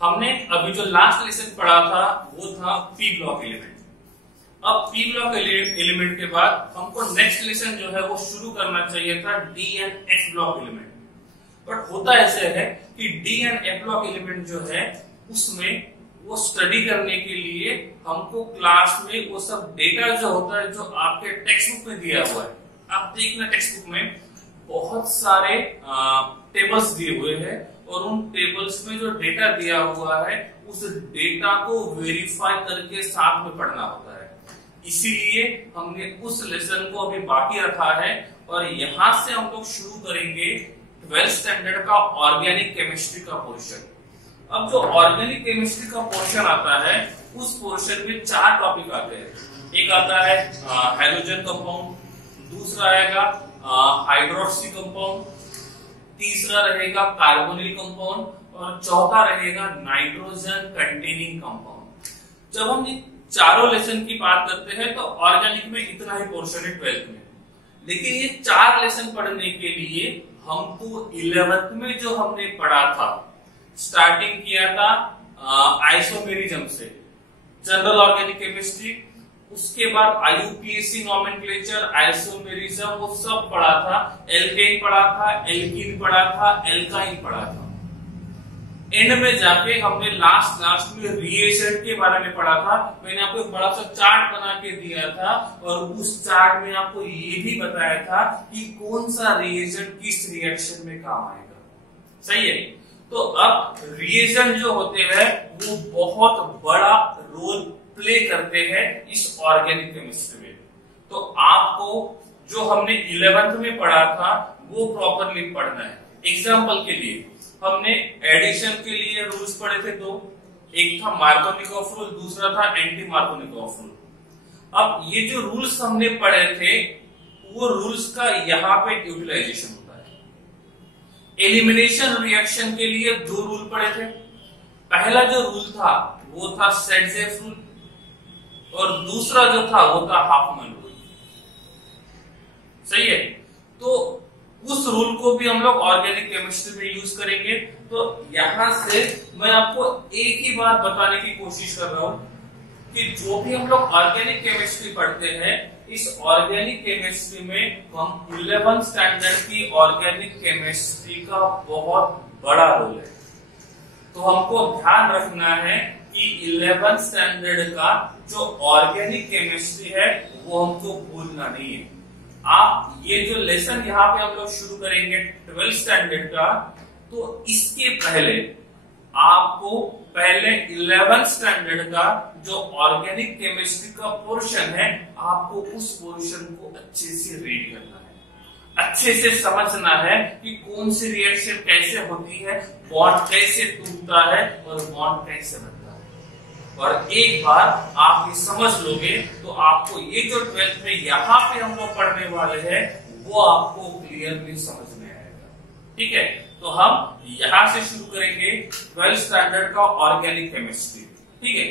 हमने अभी जो लास्ट लेसन पढ़ा था वो था पी ब्लॉक एलिमेंट। अब पी ब्लॉक एलिमेंट के बाद हमको नेक्स्ट लेसन जो है वो शुरू करना चाहिए था D and F block element. But होता ऐसे है कि D and F block element जो है उसमें वो स्टडी करने के लिए हमको क्लास में वो सब डेटा जो होता है जो आपके टेक्स्ट बुक में दिया हुआ है, आप देखना टेक्स्ट बुक में बहुत सारे टेबल्स दिए हुए हैं और उन टेबल्स में जो डेटा दिया हुआ है उस डेटा को वेरीफाई करके साथ में पढ़ना होता है। इसीलिए हमने उस लेसन को अभी बाकी रखा है और यहां से हम लोग शुरू करेंगे 12th स्टैंडर्ड का ऑर्गेनिक केमिस्ट्री का पोर्शन। अब जो ऑर्गेनिक केमिस्ट्री का पोर्शन आता है उस पोर्शन में 4 टॉपिक आते हैं। एक आता है हाइड्रोजन कंपाउंड, दूसरा आएगा हाइड्रोक्सी कंपाउंड, तीसरा रहेगा कार्बोनिल कंपाउंड और चौथा रहेगा नाइट्रोजन कंटेनिंग कंपाउंड। जब हम ये चारों लेसन की बात करते हैं तो ऑर्गेनिक में इतना ही पोर्शन है 12th में, लेकिन ये 4 लेसन पढ़ने के लिए हमको 11th में जो हमने पढ़ा था, स्टार्टिंग किया था आइसोमेरिज्म से, जनरल ऑर्गेनिक केमिस्ट्री, उसके बाद आईयूपीएसी नोमेनक्लेचर, आइसोमेरिज्म, वो सब पढ़ा था। एल्केन पढ़ा था, एल्कीन पढ़ा था, एल्काइन पढ़ा था। एंड में जाके हमने लास्ट में रिएजेंट के बारे में पढ़ा था। मैंने आपको एक बड़ा सा चार्ट बना के दिया था और उस चार्ट में आपको ये भी बताया था कि कौन सा रिएजेंट किस रिएक्शन में काम आएगा। सही है। तो अब रिएजेंट जो होते हैं वो बहुत बड़ा रोल प्ले करते हैं इस ऑर्गेनिक केमिस्ट्री में। तो आपको जो हमने 11th में पढ़ा था वो प्रॉपरली पढ़ना है। एग्जाम्पल के लिए हमने एडिशन के लिए रूल्स पढ़े थे 2, एक था मार्कोनिकॉफ रूल, दूसरा था एंटी मार्कोनिकॉफ रूल। अब ये जो रूल्स हमने पढ़े थे वो रूल्स का यहाँ पे यूटिलाइजेशन होता है। एलिमिनेशन रिएक्शन के लिए 2 रूल पढ़े थे। पहला जो रूल था वो था सेडजेफ रूल और दूसरा जो था वो था हाफमैन रूल। सही है। तो उस रूल को भी हम लोग ऑर्गेनिक केमिस्ट्री में यूज करेंगे। तो यहां से मैं आपको एक ही बात बताने की कोशिश कर रहा हूं कि जो भी हम लोग ऑर्गेनिक केमिस्ट्री पढ़ते हैं, इस ऑर्गेनिक केमिस्ट्री में हम 11th स्टैंडर्ड की ऑर्गेनिक केमिस्ट्री का बहुत बड़ा रोल है। तो हमको ध्यान रखना है कि 11th स्टैंडर्ड का जो ऑर्गेनिक केमिस्ट्री है वो हमको भूलना नहीं है। आप ये जो लेसन यहाँ पे हम लोग शुरू करेंगे 12th स्टैंडर्ड का, तो इसके पहले आपको पहले 11th स्टैंडर्ड का जो ऑर्गेनिक केमिस्ट्री का पोर्शन है, आपको उस पोर्शन को अच्छे से रीड करना है, अच्छे से समझना है कि कौन सी रिएक्शन कैसे होती है, बॉन्ड कैसे टूटता है और बॉन्ड कैसे बनता है। और एक बार आप ये समझ लोगे तो आपको ये जो 12th में यहाँ पे हम लोग पढ़ने वाले हैं वो आपको क्लियरली समझ में आएगा। ठीक है। तो हम यहां से शुरू करेंगे 12th स्टैंडर्ड का ऑर्गेनिक केमिस्ट्री। ठीक है।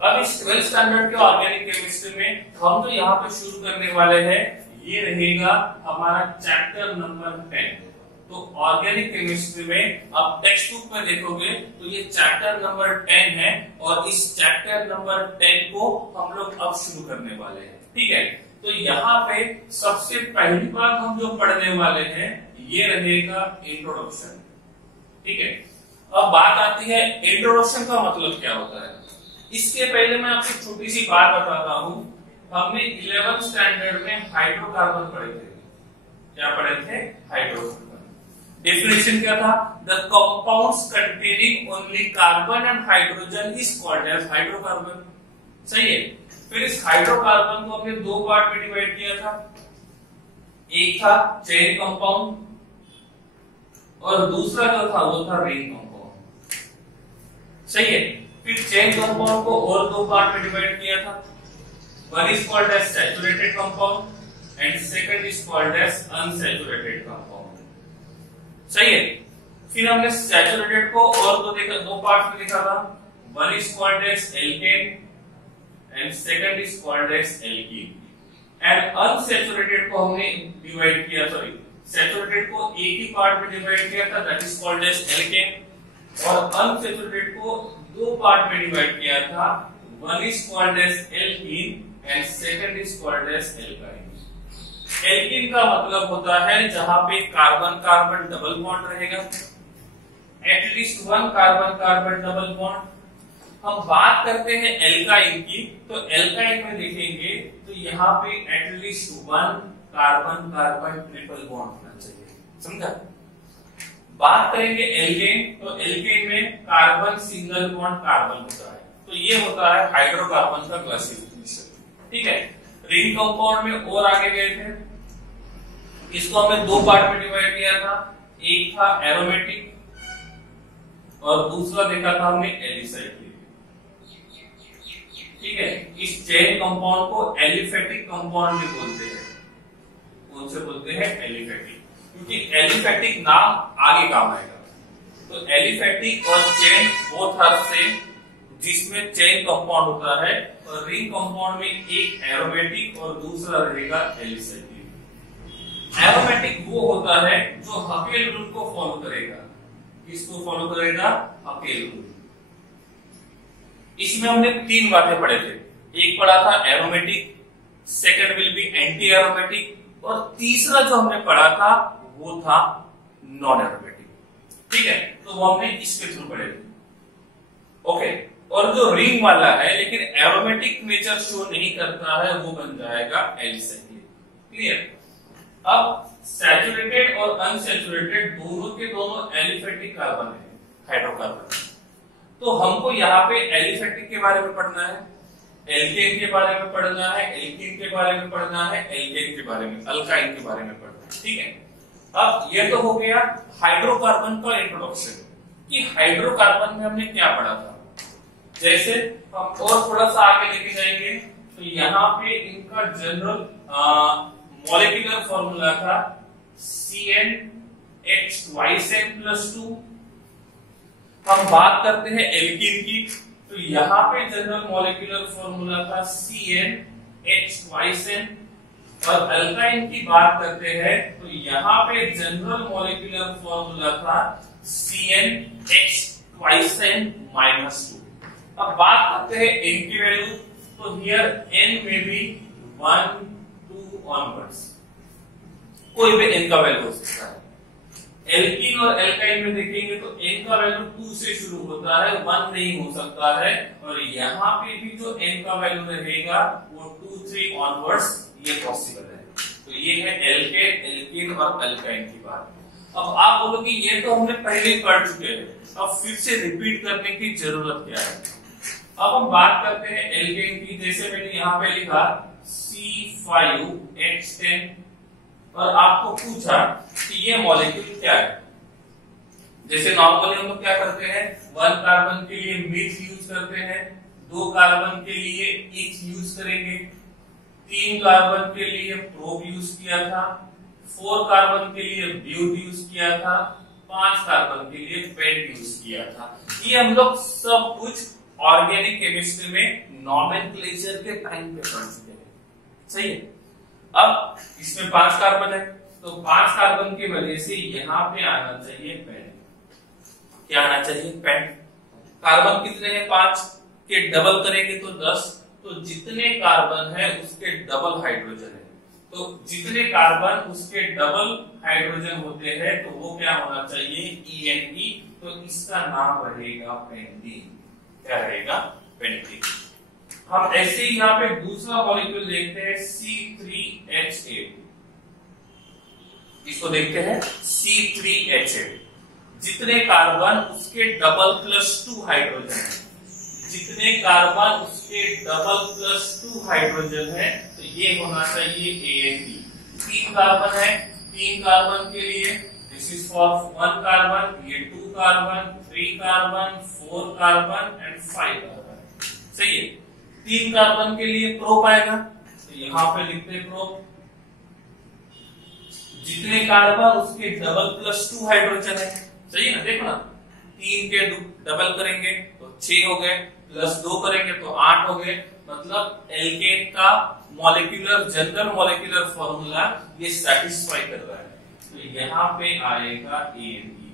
अब इस 12th स्टैंडर्ड के ऑर्गेनिक केमिस्ट्री में हम तो यहाँ पे शुरू करने वाले हैं, ये रहेगा हमारा चैप्टर नंबर 10। तो ऑर्गेनिक केमिस्ट्री में आप टेक्स्ट बुक में देखोगे तो ये चैप्टर नंबर 10 है और इस चैप्टर नंबर 10 को हम लोग अब शुरू करने वाले हैं। ठीक है। तो यहाँ पे सबसे पहली बात हम जो पढ़ने वाले हैं ये रहेगा इंट्रोडक्शन। ठीक है। अब बात आती है इंट्रोडक्शन का मतलब क्या होता है। इसके पहले मैं आपको छोटी सी बात बताता हूँ। हमने 11th स्टैंडर्ड में हाइड्रोकार्बन पढ़े थे। क्या पढ़े थे? हाइड्रोकार्बन। डेफिनेशन क्या था? The compounds containing only carbon and hydrogen is called as hydrocarbon. सही है। फिर इस हाइड्रोकार्बन को हमने 2 पार्ट में डिवाइड किया था। एक था चेन कंपाउंड और दूसरा जो था वो था रिंग कंपाउंड। सही है। फिर चेन कंपाउंड को और 2 पार्ट में डिवाइड किया था। One is called as saturated compound and second is called as unsaturated compound. सही है। फिर हमने सैचुरेटेड को और 2 पार्ट में लिखा था। One is called as alkane and second is called as alkene. And unsaturated को हमने डिवाइड किया, सैचुरेटेड को एक ही पार्ट में डिवाइड किया था, that is called as alkane. और अनसैचुरेटेड को दो पार्ट में डिवाइड किया था, one is called as alkene and second is called as alkyne. Alkene का मतलब होता है जहां पे कार्बन कार्बन डबल बॉन्ड रहेगा, at least one carbon carbon double bond. हम बात करते हैं एल्काइन की, तो एल्काइन में देखेंगे तो यहाँ पे at least one carbon carbon triple bond होना चाहिए, समझा। बात करेंगे एल्केन, तो एल्केन में कार्बन सिंगल बॉन्ड कार्बन होता है, तो ये होता है हाइड्रोकार्बन का क्लासिफिकेशन, ठीक है। रिंग कंपाउंड में और आगे गए थे, इसको हमने दो पार्ट में डिवाइड किया था, एक था एरोमेटिक और दूसरा देखा था हमने एलिसाइक्लिक, ठीक है। इस चेन कंपाउंड को एलिफेटिक कंपाउंड भी बोलते हैं। कौन से बोलते हैं? एलिफेटिक, क्योंकि एलिफेटिक नाम आगे काम आएगा। तो एलिफेटिक और चेन बोथ आर सेम, जिसमें चेन कंपाउंड होता है और रिंग कंपाउंड में एक एरोमेटिक और दूसरा रहेगा एलिसाइक्लिक। एरोमेटिक वो होता है जो हकेल रूल को फॉलो करेगा। किसको फॉलो करेगा? Hückel rule. इसमें हमने तीन बातें पढ़े थे, एक पढ़ा था aromatic, second will be anti aromatic और तीसरा जो हमने पढ़ा था वो था नॉन एरोमेटिक, ठीक है। तो वो हमने इसके थ्रू पढ़े थे, ओके। और जो रिंग वाला है लेकिन एरोमेटिक नेचर शो नहीं करता है, वो बन जाएगा एलिसाइक्लिक, क्लियर। अब सैचुरेटेड और अनसैचुरेटेड दोनों के दोनों एलिफेटिक कार्बन है, हाइड्रोकार्बन। तो हमको यहाँ पे एलिफेटिक के बारे में पढ़ना है, एल्केन के बारे में पढ़ना है, एल्कीन के बारे में पढ़ना है, एल्केन के बारे में, अल्काइन के बारे में पढ़ना है, ठीक है। अब ये तो हो गया हाइड्रोकार्बन का इंट्रोडक्शन कि हाइड्रोकार्बन में हमने क्या पढ़ा था। जैसे हम और थोड़ा सा आगे लेके जाएंगे तो यहाँ पे इनका जनरल मॉलिक्यूलर फॉर्मूला था CnH2n+2। हम बात करते हैं एल्कीन की, तो यहाँ पे जनरल मॉलिक्यूलर फॉर्मूला था CnH2n। और अल्काइन की बात करते हैं तो यहाँ पे जनरल मॉलिक्यूलर फॉर्मूला था CnH2n-2। अब बात करते हैं n की वैल्यू, तो हियर n में भी 1 2 ऑनवर्ड्स, कोई भी n का वैल्यू हो सकता है। एल्कीन और एल्काइन में देखेंगे तो n का वैल्यू 2 से शुरू होता है, 1 नहीं हो सकता है। और यहाँ पे भी जो n का वैल्यू रहेगा वो 2 3 ऑनवर्ड्स ये पॉसिबल है। तो ये है एल्केन, एल्कीन और एल्काइन की बात। अब आप बोलोगे ये तो हमने पहले ही पढ़ चुके हैं, अब फिर से रिपीट करने की जरूरत क्या है। अब हम बात करते हैं एल्केन की, जैसे मैंने यहाँ पे लिखा C5H10 और आपको पूछा कि ये मॉलिक्यूल क्या है। जैसे नॉर्मली हम लोग क्या करते हैं, 1 कार्बन के लिए मिथ यूज करते हैं, 2 कार्बन के लिए इथ यूज करेंगे, 3 कार्बन के लिए प्रोप यूज किया था, 4 कार्बन के लिए ब्यूट यूज किया था, 5 कार्बन के लिए पेंट यूज किया था। ये हम लोग सब कुछ ऑर्गेनिक केमिस्ट्री में नॉमेनक्लेचर के टाइम पे पढ़ चुके हैं, सही है। अब इसमें 5 कार्बन है, तो 5 कार्बन की वजह से यहाँ पे आना चाहिए पेंट। क्या आना चाहिए? पेंट। कार्बन कितने हैं? 5 के डबल करेंगे तो 10, तो जितने कार्बन है उसके डबल हाइड्रोजन है, तो जितने कार्बन उसके डबल हाइड्रोजन होते हैं तो वो क्या होना चाहिए? ENE। तो इसका नाम रहेगा पेंटीन। क्या रहेगा? पेंटीन। हम ऐसे ही यहाँ पे दूसरा मॉलिक्यूल देखते हैं C3H8। इसको देखते हैं C3H8। जितने कार्बन उसके डबल +2 हाइड्रोजन है, जितने कार्बन उसके डबल +2 हाइड्रोजन है, तो ये होना चाहिए ANP। 3 कार्बन है, 3 कार्बन के लिए दिस इज फॉर 1 कार्बन, ये 2 carbon, 3 carbon, 4 carbon and 5 carbon, सही है। 3 कार्बन के लिए प्रोप आएगा, तो यहाँ पे लिखते हैं प्रोप। जितने कार्बन उसके डबल +2 हाइड्रोजन है, सही है ना, देखो ना, 3 के डबल करेंगे तो 6 हो गए, +2 करेंगे तो 8 हो गए। मतलब एल्केन का मॉलिक्यूलर जनरल मॉलिक्यूलर फॉर्मूला ये सेटिस्फाई कर रहा है, तो यहाँ पे आएगा ANE।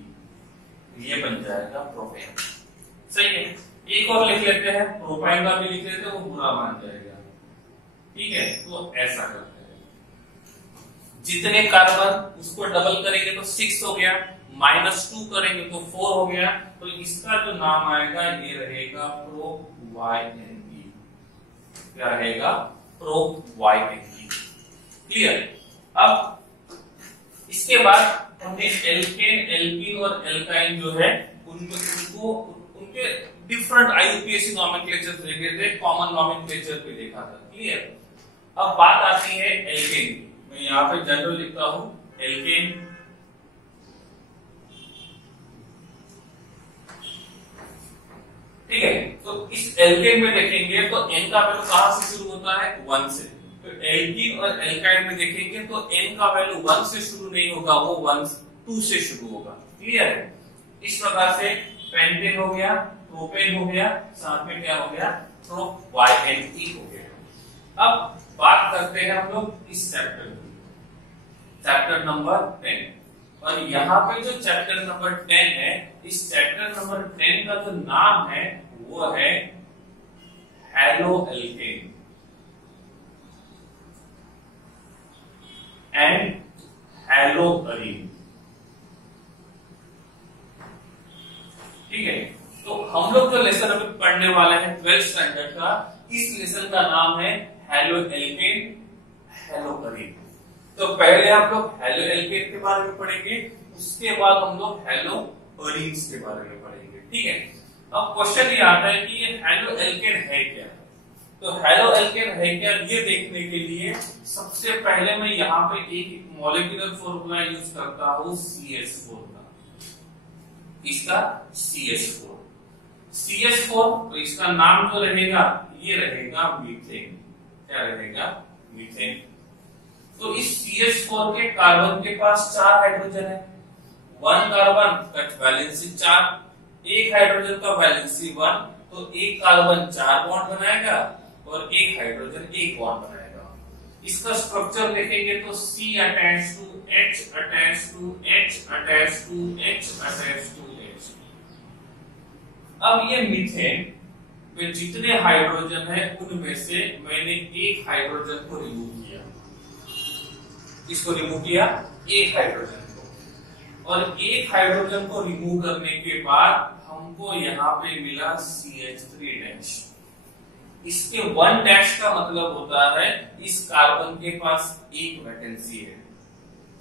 ये बन जाएगा प्रोपेन। सही है। एक और लिख लेते हैं, प्रोपाइन का भी लिख लेते हैं, वो बुरा मान जाएगा। ठीक है, तो ऐसा करते हैं, जितने कार्बन उसको डबल करेंगे तो 6 हो गया, -2 करेंगे तो 4 हो गया, तो इसका जो नाम आएगा ये रहेगा प्रो-YnE। क्या रहेगा? प्रो-YnE। क्लियर? अब इसके बाद हमने एल्केन, एल्कीन और एल्काइन जो है उनके डिफरेंट IUPAC नॉमेनक्लेचर देखे थे, कॉमन नॉमेनक्लेचर पे देखा था। क्लियर? अब बात आती है एल्केन की। मैं यहाँ पे जनरल लिखता हूं, एल्केन। ठीक है, तो इस एल्केन में देखेंगे तो एन का वैल्यू कहां से शुरू होता है? 1 से। तो एल्कीन और एल्काइन में देखेंगे तो एन का वैल्यू 1 से शुरू नहीं होगा, वो 2 से शुरू होगा। क्लियर है? इस प्रकार से पेंटेन हो गया, प्रोपेन हो गया, साथ में क्या हो गया? प्रो-YnE हो गया। अब बात करते हैं हम लोग इस चैप्टर की, चैप्टर नंबर 10। और यहाँ पे जो चैप्टर नंबर 10 है, इस चैप्टर नंबर 10 का जो नाम है वो है हैलोएल्केन एंड हैलोअरीन। ठीक है, तो हम लोग जो लेसन अभी पढ़ने वाले हैं 12th स्टैंडर्ड का, इस लेसन का नाम है हैलोएल्केन, हैलोअरीन। तो पहले आप लोग हैलोएल्केन के बारे में पढ़ेंगे, उसके बाद हम लोग हैलोअरीन्स के बारे में पढ़ेंगे। ठीक है, अब क्वेश्चन ये आता है कि ये हैलोएल्केन है क्या? तो हैलोएल्केन है क्या, ये देखने के लिए सबसे पहले मैं यहाँ पे एक मॉलिक्यूलर फॉर्मूला यूज करता हूँ CH4 का। इसका CH4, तो इसका नाम जो रहेगा ये रहेगा मीथेन। क्या रहेगा? मीथेन। तो इस CH4 के कार्बन के पास 4 हाइड्रोजन है, 1 कार्बन का वैलेंसी 4, एक हाइड्रोजन का वैलेंसी 1, तो एक कार्बन 4 बॉन्ड बनाएगा और एक हाइड्रोजन 1 बॉन्ड बनाएगा। इसका स्ट्रक्चर देखेंगे तो C attach to H, attach to H, attach to H, attach to H। अब ये मीथेन में जितने हाइड्रोजन है उनमें से मैंने एक हाइड्रोजन को रिमूव किया। इसको रिमूव किया, एक हाइड्रोजन को, और एक हाइड्रोजन को रिमूव करने के बाद हमको यहाँ पे मिला CH3 डैश। इसके 1 डैश का मतलब होता है इस कार्बन के पास एक वैकेंसी है,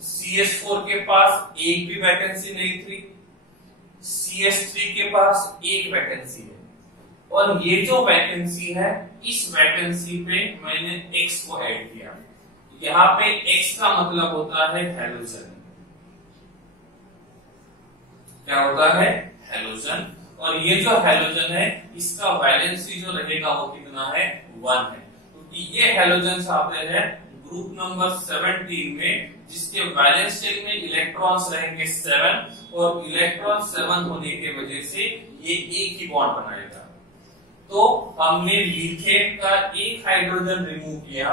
CH4 के पास एक भी वैकेंसी नहीं थी, CH3 के पास एक वैकेंसी है, और ये जो वैकेंसी है इस वैकेंसी पे मैंने X को ऐड किया। यहाँ पे X का मतलब होता है हैलोजन। क्या होता है? हैलोजन। और ये जो हैलोजन है इसका वैलेंसी जो रहेगा वो कितना है? 1 है। तो ये हैलोजन आते हैं ग्रुप नंबर 17 में, जिसके वैलेंस शेल में इलेक्ट्रॉन्स रहेंगे 7, और इलेक्ट्रॉन 7 होने की वजह से ये एक ही बॉन्ड बनाएगा। तो हमने मीथेन का एक हाइड्रोजन रिमूव किया,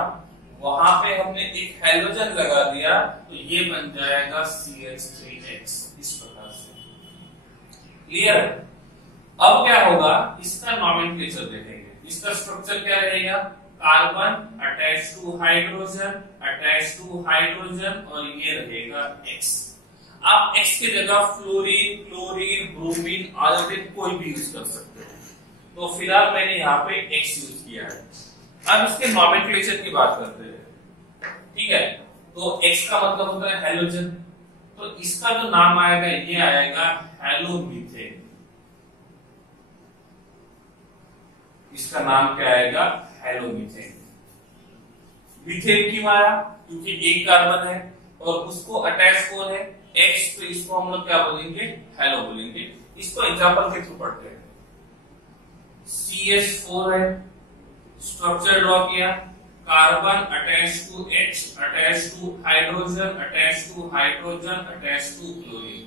वहां पे हमने एक हैलोजन लगा दिया, तो ये बन जाएगा CH3X। इस प्रकार से। क्लियर? अब क्या होगा? इसका नॉमेनक्लेचर देखेंगे। इसका स्ट्रक्चर क्या रहेगा? Carbon attach to hydrogen, attach to hydrogen, और ये रहेगा X। आप X की जगह फ्लोरीन, क्लोरीन, ब्रोमीन, आयोडीन कोई भी यूज कर सकते हो। तो फिलहाल मैंने यहाँ पे X यूज किया है। अब इसके नॉमेनक्लेचर की बात करते हैं। ठीक है, तो X का मतलब होता है हैलोजन, तो इसका जो नाम आएगा ये आएगा हैलोमीथेन। इसका नाम क्या आएगा? हैलोमीथेन। मीथेन क्यों आया? क्योंकि एक कार्बन है और उसको अटैच कौन है? X, तो इसको हम लोग क्या बोलेंगे? हैलो बोलेंगे। इसको एग्जांपल के थ्रू पढ़ते हैं। CH4 है, स्ट्रक्चर ड्रॉ किया, carbon attach to H, attach to hydrogen, attach to hydrogen, attach to chlorine.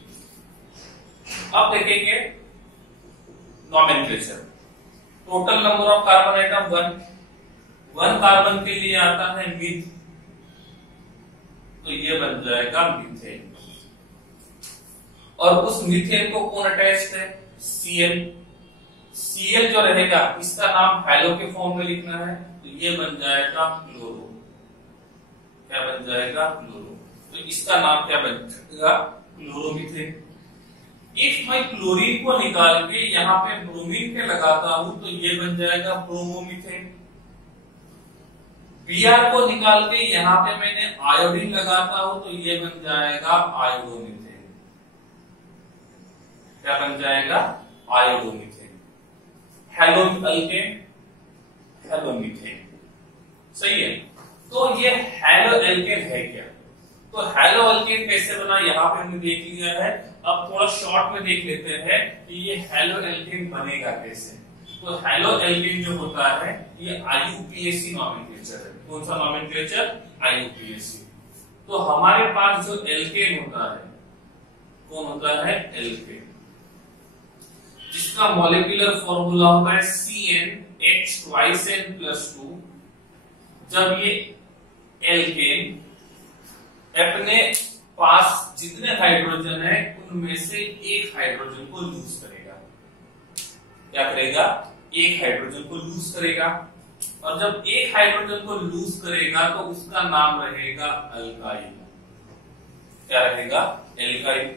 अब देखेंगे nomenclature. Total number of carbon atom 1 carbon के लिए आता है मीथ, तो ये बन जाएगा मीथेन। और उस मीथेन को कौन अटैच्ड है, Cl। Cl जो रहेगा इसका नाम हैलो के फॉर्म में लिखना है, तो ये बन जाएगा क्लोरो। क्या बन जाएगा, क्लोरो। तो इसका नाम क्या बन जाएगा, क्लोरोमीथेन। इफ मैं क्लोरीन को निकाल के यहाँ पे ब्रोमीन के लगाता हूं तो ये बन जाएगा ब्रोमोमीथेन। Br को निकाल के यहाँ पे मैंने आयोडीन लगाता हूं तो ये बन जाएगा आयोडोमीथेन। क्या बन जाएगा, आयोडोमीथेन। Hello alkane, हेलोमीथेन। सही है। तो ये हेलो एल्केन है क्या, तो हेलो एल्केन कैसे बना यहाँ पे हमने देख लिया है। अब थोड़ा शॉर्ट में देख लेते हैं कि ये हेलो एल्केन बनेगा कैसे। तो हेलो एल्केन जो होता है ये IUPAC नॉमेनक्लेचर है। कौन सा नॉमेनक्लेचर, IUPAC। तो हमारे पास जो एल्केन होता है, कौन होता है, एल्केन, जिसका मॉलिक्यूलर फॉर्मूला होता है CnH2n+2। जब ये एल्केन अपने पास जितने हाइड्रोजन है उनमें से एक हाइड्रोजन को लूज करेगा। क्या करेगा, एक हाइड्रोजन को लूज करेगा। और जब एक हाइड्रोजन को लूज करेगा तो उसका नाम रहेगा अल्काइल। क्या रहेगा, एल्काइल।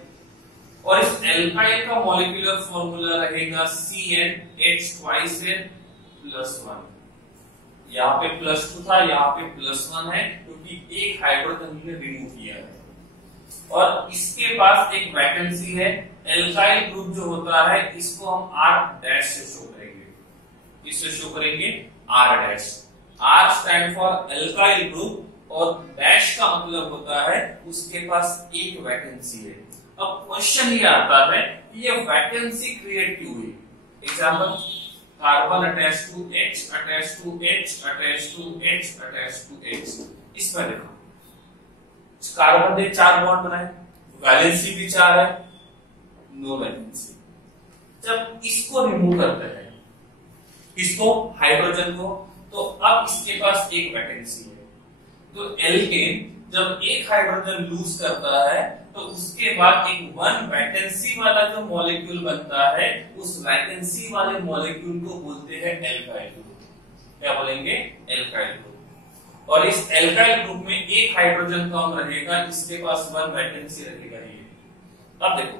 और इस एल्काइल का मॉलिक्यूलर फॉर्मूला रहेगा CnH2n+1। यहाँ पे +2 था, यहाँ पे +1 है क्योंकि एक हाइड्रोजन हमने रिमूव किया है। और इसके पास एक वैकेंसी है। एल्काइल ग्रुप जो होता है इसको हम R' से शो करेंगे। इससे शो करेंगे R'। R stand for alkyl group और डैश का मतलब होता है उसके पास एक वैकेंसी है। अब क्वेश्चन ये आता है कि ये वैकेंसी क्रिएट क्यों हुई। Example, carbon attach to H, attach to H, attach to H, attach to H। इसमें देखो कार्बन ने 4 बॉन्ड बनाए, वैलेंसी भी 4 है, नो वैलेंसी। जब इसको रिमूव करते हैं, इसको हाइड्रोजन को, तो अब इसके पास एक वैकेंसी है। तो एल्केन जब एक हाइड्रोजन लूज करता है तो उसके बाद एक 1 वैकेंसी वाला जो मॉलिक्यूल बनता है उस वैकेंसी वाले मॉलिक्यूल को बोलते हैं एल्काइल ग्रुप। क्या बोलेंगे, एल्काइल ग्रुप। और इस एल्काइल ग्रुप में एक हाइड्रोजन कम रहेगा, इसके पास 1 वैकेंसी रहेगा। ये अब देखो,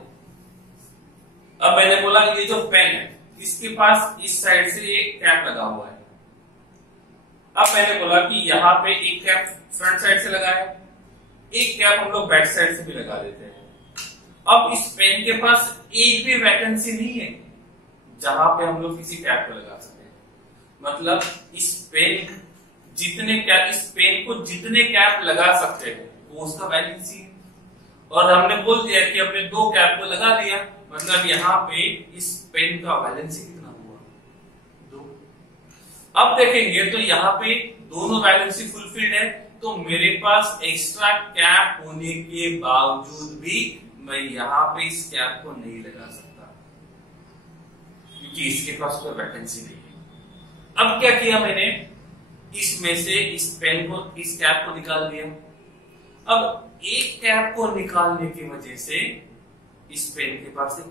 अब मैंने बोला ये जो पेन है इसके पास इस साइड से एक कैप लगा हुआ है। अब मैंने बोला कि यहाँ पे एक कैप फ्रंट साइड से लगाया, एक कैप हम लोग बैक साइड से भी लगा देते हैं। अब इस पेन के पास एक भी वैकेंसी नहीं है जहां पे हम लोग किसी कैप को लगा सकते हैं। मतलब इस पेन को जितने कैप लगा सकते हैं वो उसका वैकेंसी है। और हमने बोल दिया कि हमने 2 कैप को लगा दिया, मतलब यहाँ पे इस पेन का वैलेंसी कितना हुआ, 2। अब देखेंगे तो यहाँ पे दोनों वैलेंसी फुलफिल्ड है, तो मेरे पास एक्स्ट्रा कैप होने के बावजूद भी मैं यहाँ पे इस कैप को नहीं लगा सकता क्योंकि इसके पास कोई वैकेंसी नहीं है। अब क्या किया मैंने, इसमें से इस पेन को, इस कैप को निकाल दिया। अब एक कैप को निकालने की वजह से इस पेन के पास एक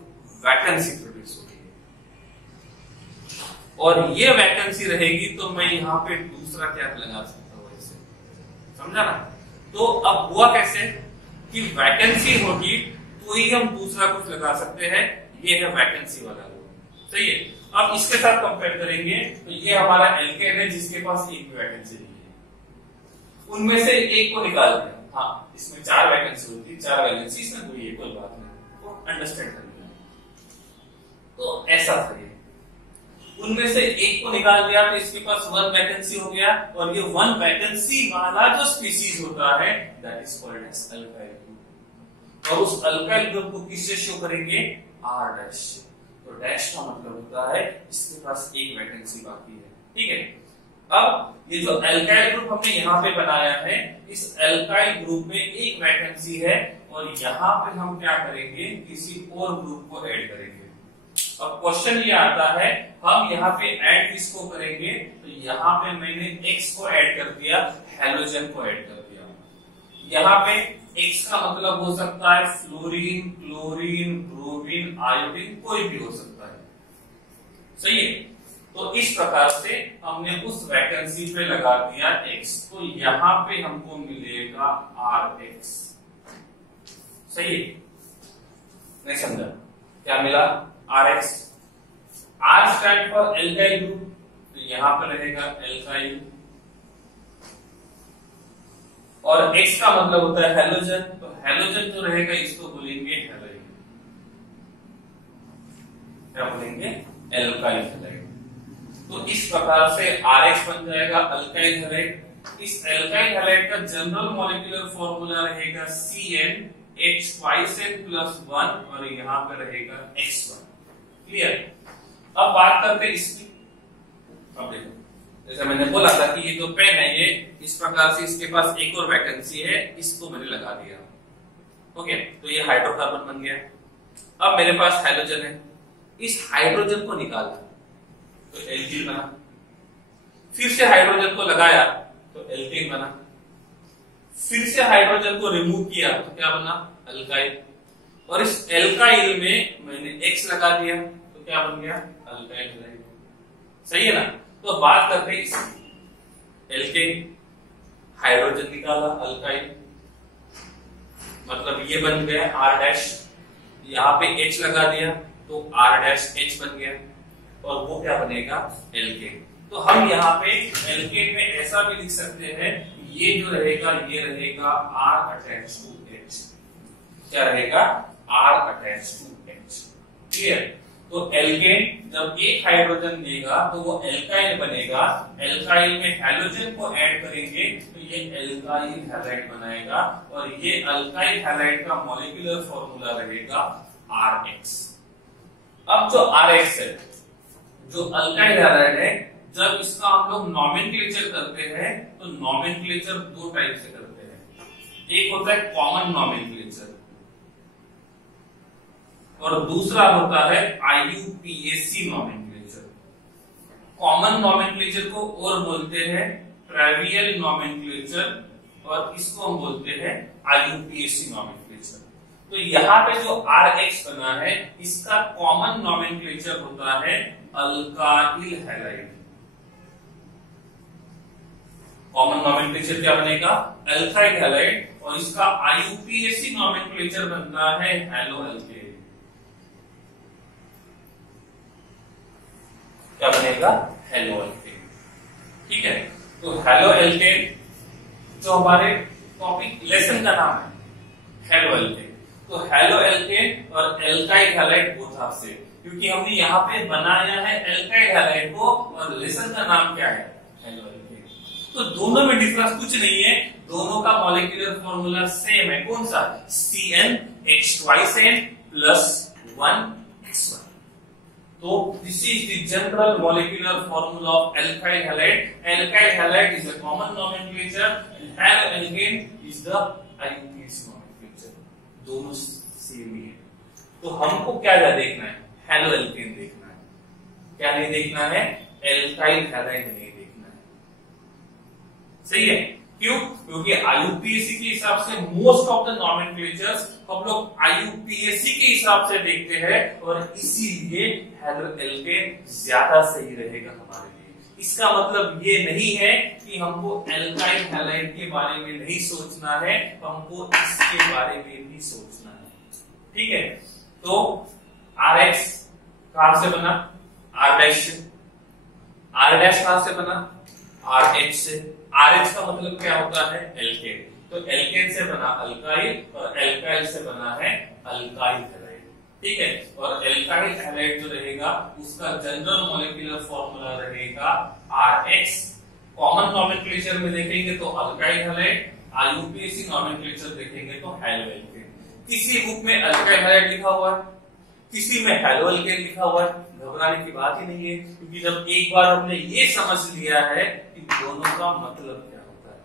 वैकेंसी प्रोड्यूस होगी और ये वैकेंसी रहेगी तो मैं यहाँ पे दूसरा कैप लगा सकता हूँ। ऐसे समझा ना। तो अब हुआ कैसे कि वैकेंसी होगी तो ही हम दूसरा कुछ लगा सकते हैं। ये है वैकेंसी वाला लोग, सही है। अब इसके साथ कंपेयर करेंगे तो ये हमारा एल्केन है जिसके पास एक भी वैकेंसी नहीं है। उनमें से एक को निकाल दिया, हाँ इसमें 4 वैकेंसी होती है, 4 वैकेंसी इसमें कोई है, कोई बात नहीं, तो अंडरस्टैंड कर लिया। तो ऐसा था ये, उनमें से एक को निकाल दिया तो इसके पास 1 वैकेंसी हो गया और ये 1 वैकेंसी वाला जो स्पीसीज होता है that is called as alkyl group. और उस अल्काइल ग्रुप को किससे शो करेंगे, R'। तो डैश का मतलब होता है इसके पास एक वैकेंसी बाकी है, ठीक है। अब ये जो अल्काइल ग्रुप हमने यहाँ पे बनाया है, इस अल्काइल ग्रुप में एक वैकेंसी है और यहाँ पे हम क्या करेंगे, किसी और ग्रुप को ऐड करेंगे। अब क्वेश्चन ये आता है हम यहाँ पे ऐड किसको करेंगे, तो यहाँ पे मैंने X को ऐड कर दिया, हैलोजन को ऐड कर दिया। यहाँ पे X का मतलब हो सकता है फ्लोरीन, क्लोरीन, ब्रोमीन, आयोडीन, कोई भी हो सकता है। सही है। तो इस प्रकार से हमने उस वैकेंसी पे लगा दिया X, तो यहाँ पे हमको मिलेगा Rx। सही है, नहीं समझा क्या मिला? Rx। R stand for alkyl group, तो यहाँ पे रहेगा एल्काइल, और X का मतलब होता है हैलोजन, तो हैलोजन जो रहेगा इसको बोलेंगे हैलाइड। क्या बोलेंगे? Alkyl halide. तो इस प्रकार से Rx बन जाएगा अल्काइल हैलाइड। इस एल्काइल हैलाइड का जनरल मॉलिक्यूलर फॉर्मूला रहेगा CnH2n+1 और यहाँ पे रहेगा X1। क्लियर? अब बात करते हैं इसकी। अब देखो, जैसे मैंने बोला था कि ये जो पेन है ये इस प्रकार से इसके पास एक और वैकेंसी है, इसको मैंने लगा दिया। ओके, तो ये हाइड्रोकार्बन बन गया। अब मेरे पास हाइड्रोजन है, इस हाइड्रोजन को निकाला तो एल्कीन बना, फिर से हाइड्रोजन को लगाया तो एल्केन बना, फिर से हाइड्रोजन को रिमूव किया तो क्या बना? अल्काइल, और इस एल्काइल में मैंने X लगा दिया तो क्या बन गया? Alkyl halide. सही है ना? तो बात करते हैं इसकी। एल्केन, हाइड्रोजन निकाला, अल्काइल, मतलब ये बन गया R', यहाँ पे H लगा दिया तो R'H बन गया, और वो क्या बनेगा? एल्केन। तो हम यहाँ पे एल्केन में ऐसा भी लिख सकते हैं, ये जो रहेगा ये रहेगा R'(H). क्या रहेगा? R'(H). क्लियर? तो एल्केन जब एक हाइड्रोजन देगा तो वो एल्काइल बनेगा, एल्काइल में हैलोजन को ऐड करेंगे तो ये एल्काइल हैलाइड बनाएगा, और ये अल्काइल हैलाइड का मॉलिक्यूलर फॉर्मूला रहेगा Rx। अब जो Rx है, जो अल्काइल हैलाइड है, जब इसका हम लोग नॉमेनक्लेचर करते हैं तो नॉमेनक्लेचर दो टाइप से करते हैं। एक होता है कॉमन नॉमेनक्लेचर और दूसरा होता है IUPAC नॉमेनक्लेचर। कॉमन नॉमेनक्लेचर को और बोलते हैं ट्रिवियल नॉमेनक्लेचर, और इसको हम बोलते हैं IUPAC नॉमेनक्लेचर। तो यहाँ पे जो Rx बना है इसका कॉमन नॉमेनक्लेचर होता है अल्काइल हैलाइड। कॉमन नॉमेनक्लेचर क्या बनेगा? अल्काइल हैलाइड, और इसका IUPAC नॉमेनक्लेचर बनता है हैलो एल्केन। क्या बनेगा? Haloalkane. ठीक है, तो हैलो एल्केन जो हमारे टॉपिक लेसन का नाम है, हैलो एल्केन। तो हैलो एल्केन और एल्काइल हैलाइड बोथ ऑफ से, क्योंकि हमने यहाँ पे बनाया है एल्काइल हैलाइड को, और लेसन का नाम क्या है? Haloalkane. तो दोनों में डिफरेंस कुछ नहीं है, दोनों का मॉलिक्यूलर फॉर्मूला सेम है। कौन सा? CnH2n+1x1। तो this is the general molecular formula of alkyl halide. Alkyl halide is a common nomenclature and haloalkane is the IUPAC nomenclature. दोनों सेम ही है। तो हमको क्या देखना है? हैलोएल्केन देखना है। क्या नहीं देखना है? एल्काइल हैलाइड नहीं देखना है। सही है? क्यों? क्योंकि IUPAC के हिसाब से मोस्ट ऑफ द नॉमेनक्लेचर्स हम लोग IUPAC के हिसाब से देखते हैं, और इसीलिए हैलोएल्केन ज्यादा सही रहेगा हमारे लिए। इसका मतलब ये नहीं है कि हमको एल्काइल हैलाइड के बारे में नहीं सोचना है, हमको इसके बारे में भी सोचना है। ठीक है, तो Rx कहां से बना? R' से। R' कहां से बना? RH से। RH का मतलब क्या होता है? एल्केन। तो एल्केन से बना अल्काइल, और एल्काइल से बना है अल्काइल हैलाइड। ठीक है, और एल्काइल हैलाइड जो रहेगा उसका जनरल मॉलिक्यूलर फॉर्मूला रहेगा Rx। कॉमन नॉमेनक्लेचर में देखेंगे तो अल्काइल हैलाइड, IUPAC नॉमेनक्लेचर देखेंगे तो हैलोएल्केन। किसी बुक में अल्काइल हैलाइड लिखा हुआ है, किसी में हैलोएल्केन लिखा हुआ है, घबराने की बात ही नहीं है, क्योंकि जब एक बार हमने ये समझ लिया है कि दोनों का मतलब क्या होता है,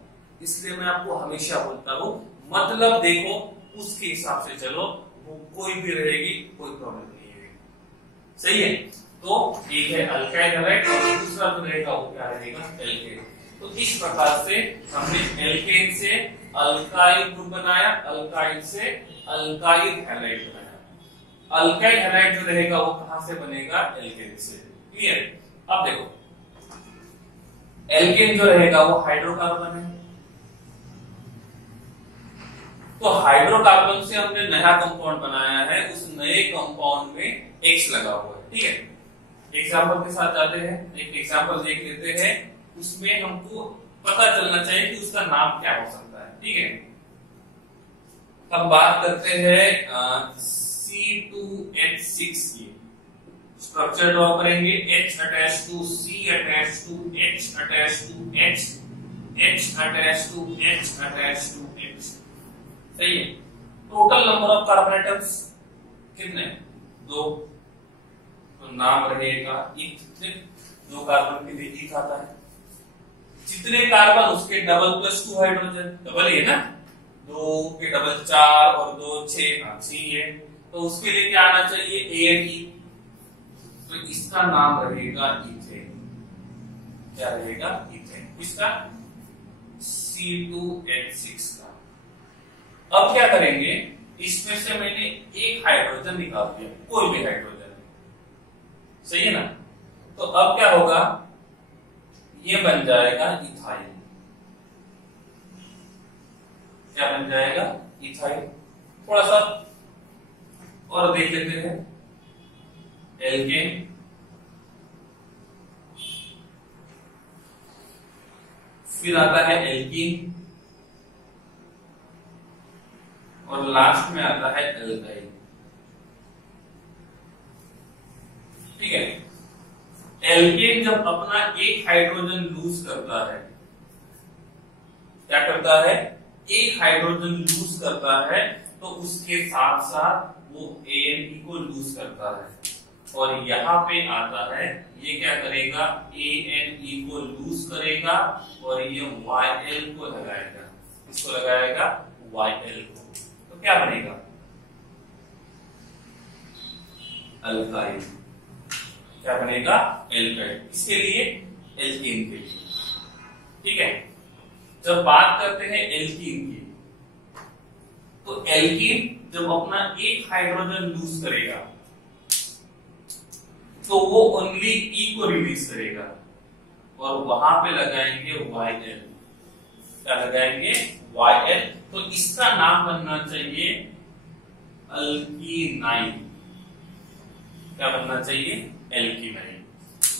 इसलिए मैं आपको हमेशा बोलता हूँ मतलब देखो, उसके हिसाब से चलो, वो कोई भी रहेगी, कोई प्रॉब्लम नहीं है। सही है? तो एक है अल्काइल हैलाइड और दूसरा जो रहेगा वो क्या रहेगा? एल्केन। तो इस प्रकार से हमने एल्केन से अल्काइल ग्रुप बनाया, अल्काइल से अल्काइल हैलाइड बनाया। अल्काइल हैलाइड जो रहेगा वो कहां से बनेगा? एल्केन से। क्लियर? अब देखो एल्केन जो रहेगा वो हाइड्रोकार्बन है, तो हाइड्रोकार्बन से हमने नया कंपाउंड बनाया है, उस नए कंपाउंड में X लगा हुआ है। ठीक है, एग्जांपल के साथ जाते हैं, एक एग्जांपल देख लेते हैं, उसमें हमको पता चलना चाहिए कि उसका नाम क्या हो सकता है। ठीक है, अब बात करते हैं C2H6 की। स्ट्रक्चर ड्रॉ करेंगे, H attach to C attach to H attach to H, H attach to H attach to H। सही है। Total number of carbon atoms कितने? 2। तो नाम रहेगा इथ। 2 कार्बन के लिए इथ आता है। जितने कार्बन उसके डबल प्लस 2 हाइड्रोजन, डबल है ना, 2 के डबल 4 और 2 6, हाँ 6 है, तो उसके लिए क्या आना चाहिए? ANE। तो इसका नाम रहेगा इथेन। क्या रहेगा? इथेन। इसका C2H6 का। अब क्या करेंगे, इसमें से मैंने एक हाइड्रोजन निकाल दिया, कोई भी हाइड्रोजन, सही है ना। तो अब क्या होगा, ये बन जाएगा इथाइल। क्या बन जाएगा? इथाइल। थोड़ा सा और देख लेते हैं, एल्केन, फिर आता है एल्कीन, और लास्ट में आता है एल्काइल। ठीक है, एल्केन जब अपना एक हाइड्रोजन लूज करता है, क्या करता है? एक हाइड्रोजन लूज करता है, तो उसके साथ साथ वो ANE को लूज करता है, और यहाँ पे आता है, ये क्या करेगा? ANE को लूज करेगा और ये YL को लगाएगा। इसको लगाएगा YL को, तो क्या बनेगा? अल्काइल। क्या बनेगा? एल्काइल। इसके लिए एल्कीन के लिए। ठीक है, जब बात करते हैं एल्कीन की, तो एल्कीन जब अपना एक हाइड्रोजन लूज करेगा, तो वो ओनली E को रिलीज करेगा, और वहां पे लगाएंगे YL। क्या लगाएंगे? YL। तो इसका नाम बनना चाहिए अल्कीनाइल। क्या बनना चाहिए? एल्कीनाइल।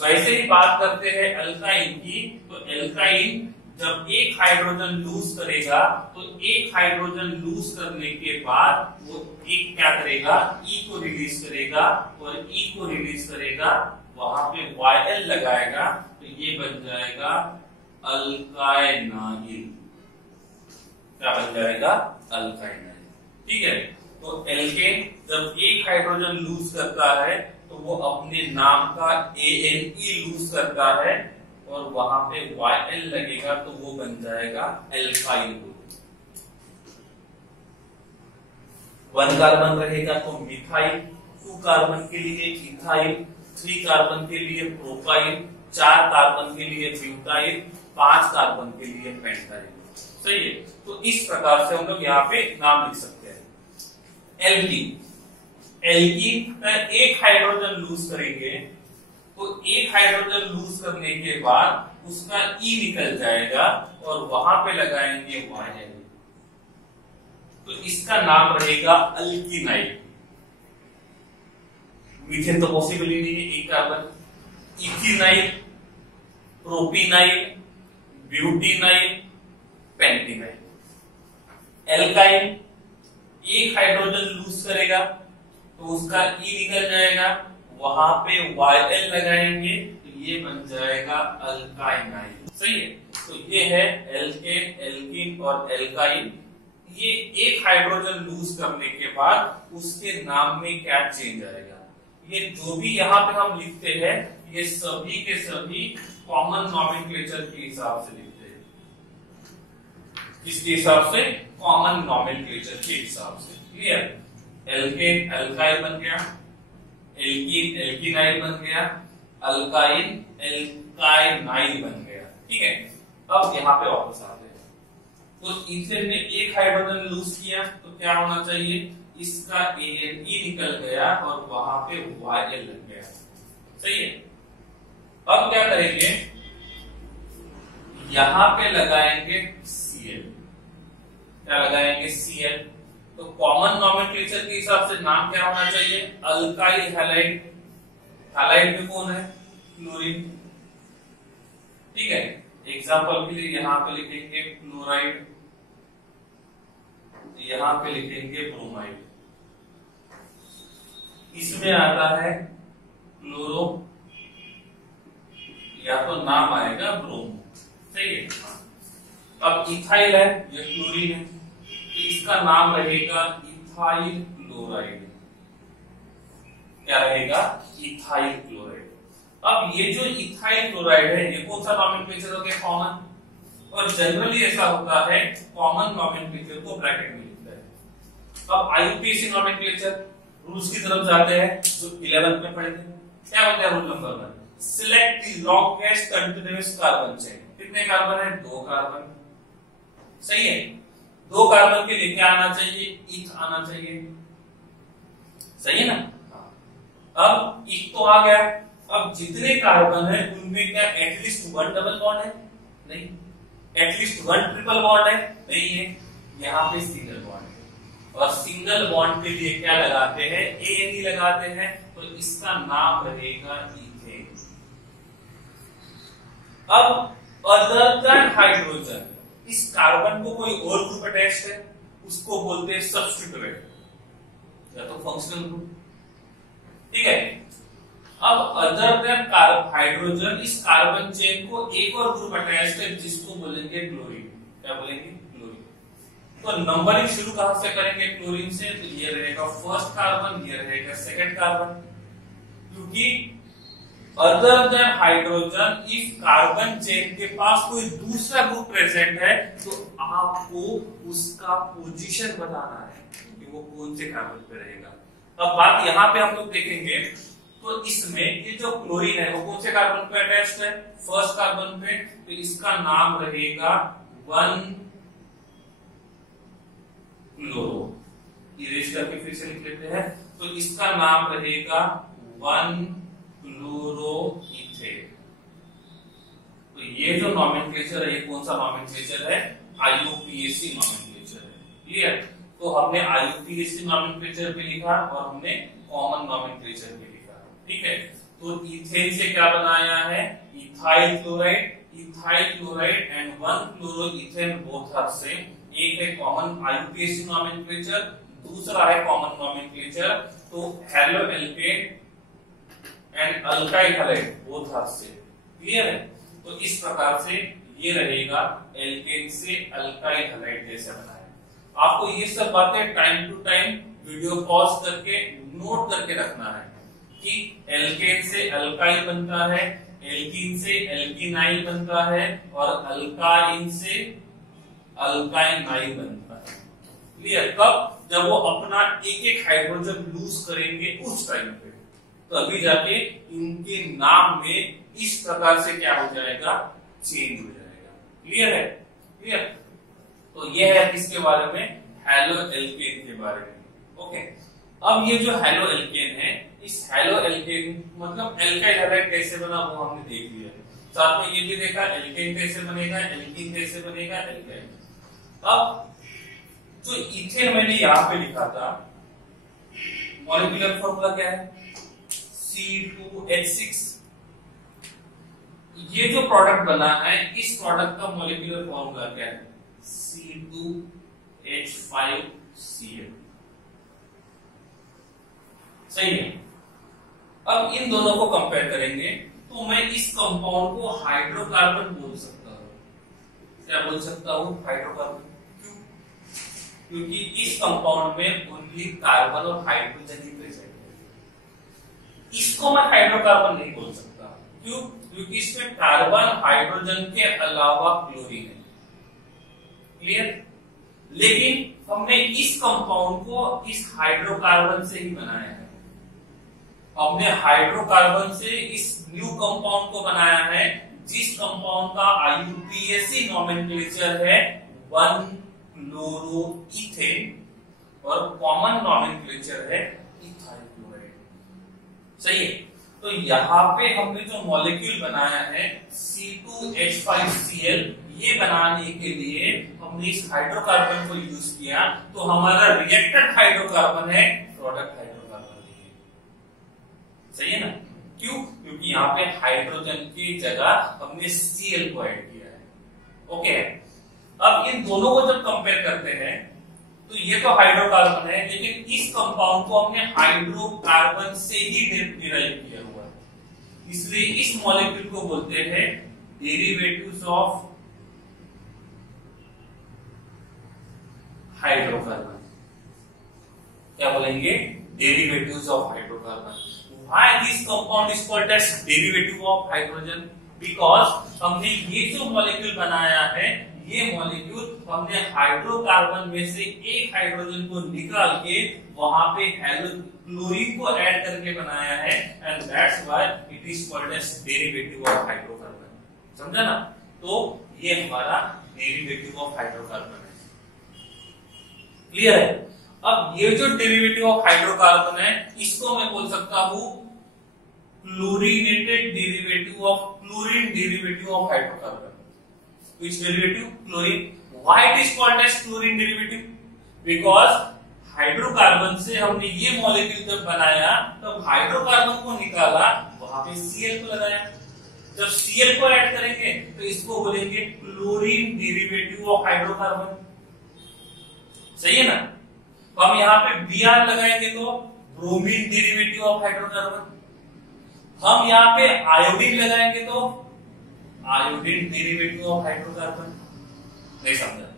वैसे ही बात करते हैं अल्काइन की, तो एल्काइन जब एक हाइड्रोजन लूज करेगा, तो एक हाइड्रोजन लूज करने के बाद वो एक क्या करेगा? E को रिलीज करेगा, और E को रिलीज करेगा, वहां पे YL लगाएगा, तो ये बन जाएगा अल्काइनाइल। क्या बन जाएगा? अल्काइनाइल। ठीक है, तो एल्केन जब एक हाइड्रोजन लूज करता है, तो वो अपने नाम का ANE लूज करता है, और वहां पे YL लगेगा, तो वो बन जाएगा एल्काइल ग्रुप। 1 कार्बन रहेगा तो मिथाइल, 2 कार्बन के लिए इथाइल, 3 कार्बन के लिए प्रोपाइल, 4 कार्बन के लिए ब्यूटाइल, 5 कार्बन के लिए पेंटाइल। सही है, तो इस प्रकार से हम लोग यहाँ पे नाम लिख सकते हैं। एल्कीन, एल्कीन का एक हाइड्रोजन लूज करेंगे, तो एक हाइड्रोजन लूज करने के बाद उसका E निकल जाएगा, और वहां पे लगाएंगे YL, तो इसका नाम रहेगा अल्कीनाइल। मीथेन तो पॉसिबल ही नहीं है, एक कार्बन। इथेनाइल, प्रोपीनाइल, ब्यूटीनाइल, पेंटीनाइल। एल्काइन एक हाइड्रोजन लूज करेगा, तो उसका E निकल जाएगा, वहां पे YL लगाएंगे, तो ये बन जाएगा अल्काइनाइल। सही है, तो ये है एल्केन, एल्कीन और एल्काइन। ये एक हाइड्रोजन लूज करने के बाद उसके नाम में क्या चेंज आएगा, ये जो भी यहाँ पे हम लिखते हैं, ये सभी के सभी कॉमन नॉमेनक्लेचर के हिसाब से लिखते हैं। किसके हिसाब से? कॉमन नॉमेनक्लेचर के हिसाब से। क्लियर? एल्केन एल्काइल बन गया, एल्कीन एल्कीनाइल बन गया, अल्काइन एल्काइनाइल बन गया। ठीक है, अब यहाँ पे वापस आते हैं। तो इथेन ने एक हाइड्रोजन लूज किया तो क्या होना चाहिए, इसका ANE निकल गया और वहां पे YL लग गया। सही है। अब क्या करेंगे, यहां पे लगाएंगे Cl। क्या लगाएंगे, Cl। तो कॉमन नॉमेनक्लेचर के हिसाब से नाम क्या होना चाहिए, अल्काइल हैलाइड। हैलाइड में कौन है, क्लोरीन। ठीक है। एग्जांपल के लिए यहां पे लिखेंगे क्लोराइड, यहां पे लिखेंगे ब्रोमाइड। इसमें आता है क्लोरो, या तो नाम आएगा ब्रोमो। सही है। अब इथाइल है, ये क्लोरीन है, तो इसका नाम रहेगा इथाइल क्लोराइड। क्या रहेगा, इथाइल क्लोराइड। अब ये जो इथाइल क्लोराइड है, ये कौन सा नॉमेनक्लेचर हो गया, कॉमन। और जनरली ऐसा होता है, कॉमन नॉमेनक्लेचर को ब्रैकेट में लिखता है। अब IUPAC नॉमेनक्लेचर रूल्स की तरफ जाते हैं, जो 11th में पढ़े थे। क्या होता है rule number 1, select the longest continuous carbon chain. कितने कार्बन है, 2 कार्बन। सही है। 2 कार्बन के लिए क्या आना चाहिए, इथ आना चाहिए। सही है ना। अब इथ तो आ गया। अब जितने कार्बन है उनमें क्या एटलीस्ट 1 डबल बॉन्ड है, नहीं। एटलीस्ट 1 ट्रिपल बॉन्ड है, नहीं है। यहाँ पे सिंगल बॉन्ड है, और सिंगल बॉन्ड के लिए क्या लगाते हैं, ANE लगाते हैं। तो इसका नाम रहेगा इथेन। अब अदर देन हाइड्रोजन, इस कार्बन को कोई और ग्रुप अटैच्ड है, उसको बोलते हैं सब्स्टिट्यूएंट या तो फंक्शनल ग्रुप। ठीक है। अब अदर देन हाइड्रोजन, इस कार्बन चेन को एक और ग्रुप अटैच्ड है, जिसको बोलेंगे क्लोरीन। क्या बोलेंगे, क्लोरीन। तो नंबरिंग शुरू कहां से करेंगे, क्लोरीन से। तो ये रहेगा फर्स्ट कार्बन, ये रहेगा सेकंड कार्बन। क्योंकि other than hydrogen, if carbon chain के पास कोई दूसरा ग्रुप प्रेजेंट है, तो आपको उसका पोजीशन बताना है कि वो कौन से कार्बन पे रहेगा। अब बात यहां पे हम लोग देखेंगे, तो इसमें ये जो क्लोरीन है वो कौन से कार्बन पे अटैच्ड है, फर्स्ट कार्बन पे। तो इसका नाम रहेगा 1 क्लोरो। इरेज करके फिर से लिख लेते हैं। तो इसका नाम रहेगा 1 क्लोरो इथेन। तो ये जो नॉमेनक्लेचर है, ये कौन सा नॉमेनक्लेचर है, IUPAC नॉमेनक्लेचर है। क्लियर। तो हमने IUPAC नॉमेनक्लेचर भी लिखा और हमने कॉमन नॉमेनक्लेचर भी लिखा। ठीक है। तो इथेन से क्या बनाया है, ethyl chloride. Ethyl chloride and 1 chloroethane both are same. एक है कॉमन IUPAC नॉमेनक्लेचर, दूसरा है कॉमन नॉमेनक्लेचर। तो haloalkane and alkyl halide both are same. Clear है। तो इस प्रकार से ये रहेगा एल्केन से अल्काइल हैलाइड जैसा बनाया। आपको ये सब बातें time to time video pause करके नोट करके रखना है कि एल्केन से अल्काइल बनता है, एल्कीन से एल्कीनाइल बनता है, और अल्काइन से अल्काइनाइल बनता है। क्लियर। कब, जब वो अपना एक एक हाइड्रोजन लूज करेंगे उस टाइम पे, तो अभी जाके इनके नाम में इस प्रकार से क्या हो जाएगा, चेंज हो जाएगा। क्लियर है। क्लियर। तो ये है किसके बारे में, हेलो एल्केन के बारे में। ओके। अब ये जो हेलो एल्केन है, इस हेलो एल्केन मतलब एल्काइल हैलाइड कैसे बना वो हमने देख लिया। साथ में ये भी देखा एल्केन कैसे बनेगा, एल्कीन कैसे बनेगा, एल्काइल। अब जो इथेन मैंने यहां पे लिखा था, मॉलिक्यूलर फॉर्मूला क्या है, C2H6। ये जो प्रोडक्ट बना है, इस प्रोडक्ट का मॉलिक्यूलर फॉर्मूला क्या है, C2H5Cl। सही है। अब इन दोनों को कंपेयर करेंगे, तो मैं इस कंपाउंड को हाइड्रोकार्बन बोल सकता हूं। क्या बोल सकता हूं, हाइड्रोकार्बन। क्यों? क्योंकि इस कंपाउंड में ओनली कार्बन और हाइड्रोजन ही प्रेजेंट है। इसको मैं हाइड्रोकार्बन नहीं बोल सकता। क्यों? क्योंकि इसमें कार्बन हाइड्रोजन के अलावा क्लोरीन है। क्लियर। लेकिन हमने इस कंपाउंड को इस हाइड्रोकार्बन से ही बनाया है। हमने हाइड्रोकार्बन से इस न्यू कंपाउंड को बनाया है, जिस कंपाउंड का IUPAC नॉमेनक्लेचर है 1 क्लोरोइथेन और कॉमन नॉमेनक्लेचर है इथाइल क्लोराइड। सही है। तो यहाँ पे हमने जो मॉलिक्यूल बनाया है C2H5Cl, ये बनाने के लिए हमने इस हाइड्रोकार्बन को यूज किया, तो हमारा रिएक्टेड हाइड्रोकार्बन है प्रोडक्ट हाइड्रोकार्बन। सही है ना? क्यों? क्योंकि यहाँ पे हाइड्रोजन की जगह हमने Cl को ऐड किया है। ओके, अब इन दोनों को जब कंपेयर करते हैं तो ये तो हाइड्रोकार्बन है, लेकिन इस कंपाउंड को हमने हाइड्रोकार्बन से ही डिराइव किया हुआ है, इसलिए इस मॉलिक्यूल को बोलते हैं डेरिवेटिव्स ऑफ हाइड्रोकार्बन। क्या बोलेंगे? Derivatives of hydrocarbon. Why this compound is called as derivative of hydrogen? Because हमने ये जो मॉलिक्यूल बनाया है, ये मॉलिक्यूल हमने हाइड्रोकार्बन में से एक हाइड्रोजन को निकाल के वहां पे क्लोरीन को ऐड करके बनाया है, and that's why it is called as derivative of hydrocarbon. समझा ना? तो ये हमारा डेरिवेटिव ऑफ हाइड्रोकार्बन है। क्लियर है? अब ये जो डेरिवेटिव ऑफ हाइड्रोकार्बन है, इसको मैं बोल सकता हूं chlorinated derivative of chlorine derivative of hydrocarbon. Which derivative? Chlorine. Why it is called as chlorine derivative? Because hydrocarbon से हमने ये मॉलिक्यूल जब बनाया तब हाइड्रोकार्बन को निकाला, वहां पे Cl को लगाया। जब Cl को ऐड करेंगे तो इसको बोलेंगे क्लोरीन डेरिवेटिव ऑफ हाइड्रोकार्बन। सही है ना? तो हम यहाँ पे Br लगाएंगे तो ब्रोमीन डेरिवेटिव ऑफ हाइड्रोकार्बन। हम यहाँ पे आयोडीन लगाएंगे तो आयोडीन डेरिवेटिव ऑफ हाइड्रोकार्बन। नहीं समझा?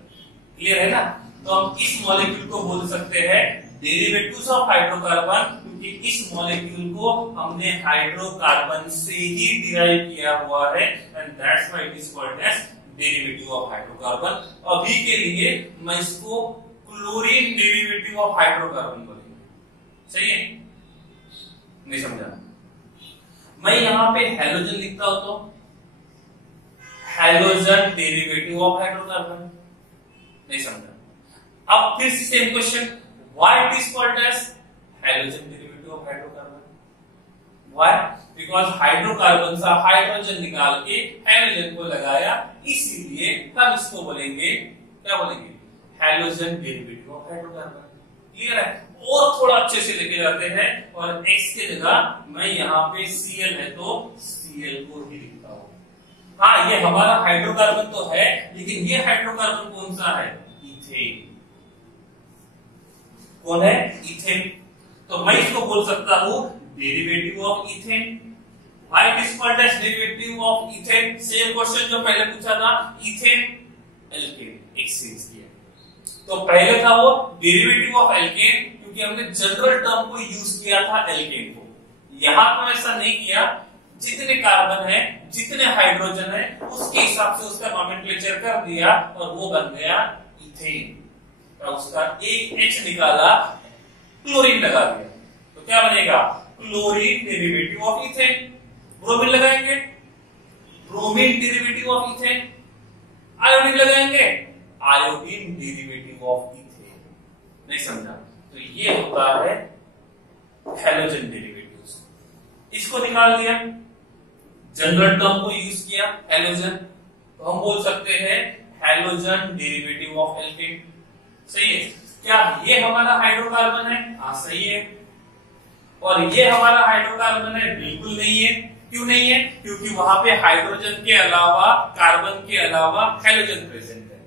क्लियर है ना? तो हम इस मॉलिक्यूल को बोल सकते हैं डेरिवेटिव्स ऑफ हाइड्रोकार्बन, क्योंकि इस मॉलिक्यूल को हमने हाइड्रोकार्बन से ही डिराइव किया हुआ है, and that's why it is called as derivative of hydrocarbon. अभी के लिए मैं इसको क्लोरीन डेरिवेटिव ऑफ हाइड्रोकार्बन बोलूंगा। सही है? नहीं समझा? मैं यहां पे हैलोजन लिखता हूं तो हैलोजन डेरिवेटिव ऑफ हाइड्रोकार्बन। नहीं समझा? अब फिर से same question, why it is called as halogen derivative of hydrocarbon? Why? Because hydrocarbon से हाइड्रोजन निकाल के हैलोजन को लगाया, इसीलिए हम इसको बोलेंगे, क्या बोलेंगे? Halogen derivative of hydrocarbon. Clear है? और थोड़ा अच्छे से लेके जाते हैं, और X के जगह मैं यहाँ पे Cl है तो Cl को ही लिखता हूं। हाँ, ये हमारा हाइड्रोकार्बन तो है, लेकिन ये हाइड्रोकार्बन कौन सा है? इथेन। कौन है? इथेन। तो मैं इसको बोल सकता हूं derivative of ethane. Why it is called as derivative of ethane? Same question जो पहले पूछा था, इथेन एल्केन एक्सचेंज किया। तो पहले था वो डेरिवेटिव ऑफ एल्केन, क्योंकि हमने जनरल टर्म को यूज किया था एल्केन को। यहां तो ऐसा नहीं किया, जितने कार्बन है, जितने हाइड्रोजन है, उसके हिसाब से उसका नॉमेनक्लेचर कर दिया और वो बन गया इथेन। तो उसका एक H निकाला, क्लोरीन लगा दिया, तो क्या बनेगा? Chlorine derivative of ethane. Bromine लगाएंगे, bromine derivative of ethane. Iodine लगाएंगे, आयोडीन डेरिवेटिव ऑफ इथेन। नहीं समझा? तो ये होता है हैलोजन डेरिवेटिव्स। इसको निकाल दिया, जनरल टर्म को यूज किया हैलोजन, तो हम बोल सकते हैं हैलोजन डेरिवेटिव ऑफ एल्केन। सही है? क्या ये हमारा हाइड्रोकार्बन है? हाँ सही है। और ये हमारा हाइड्रोकार्बन है? बिल्कुल नहीं है। क्यों नहीं है? क्योंकि वहां पे हाइड्रोजन के अलावा, कार्बन के अलावा हैलोजन प्रेजेंट है।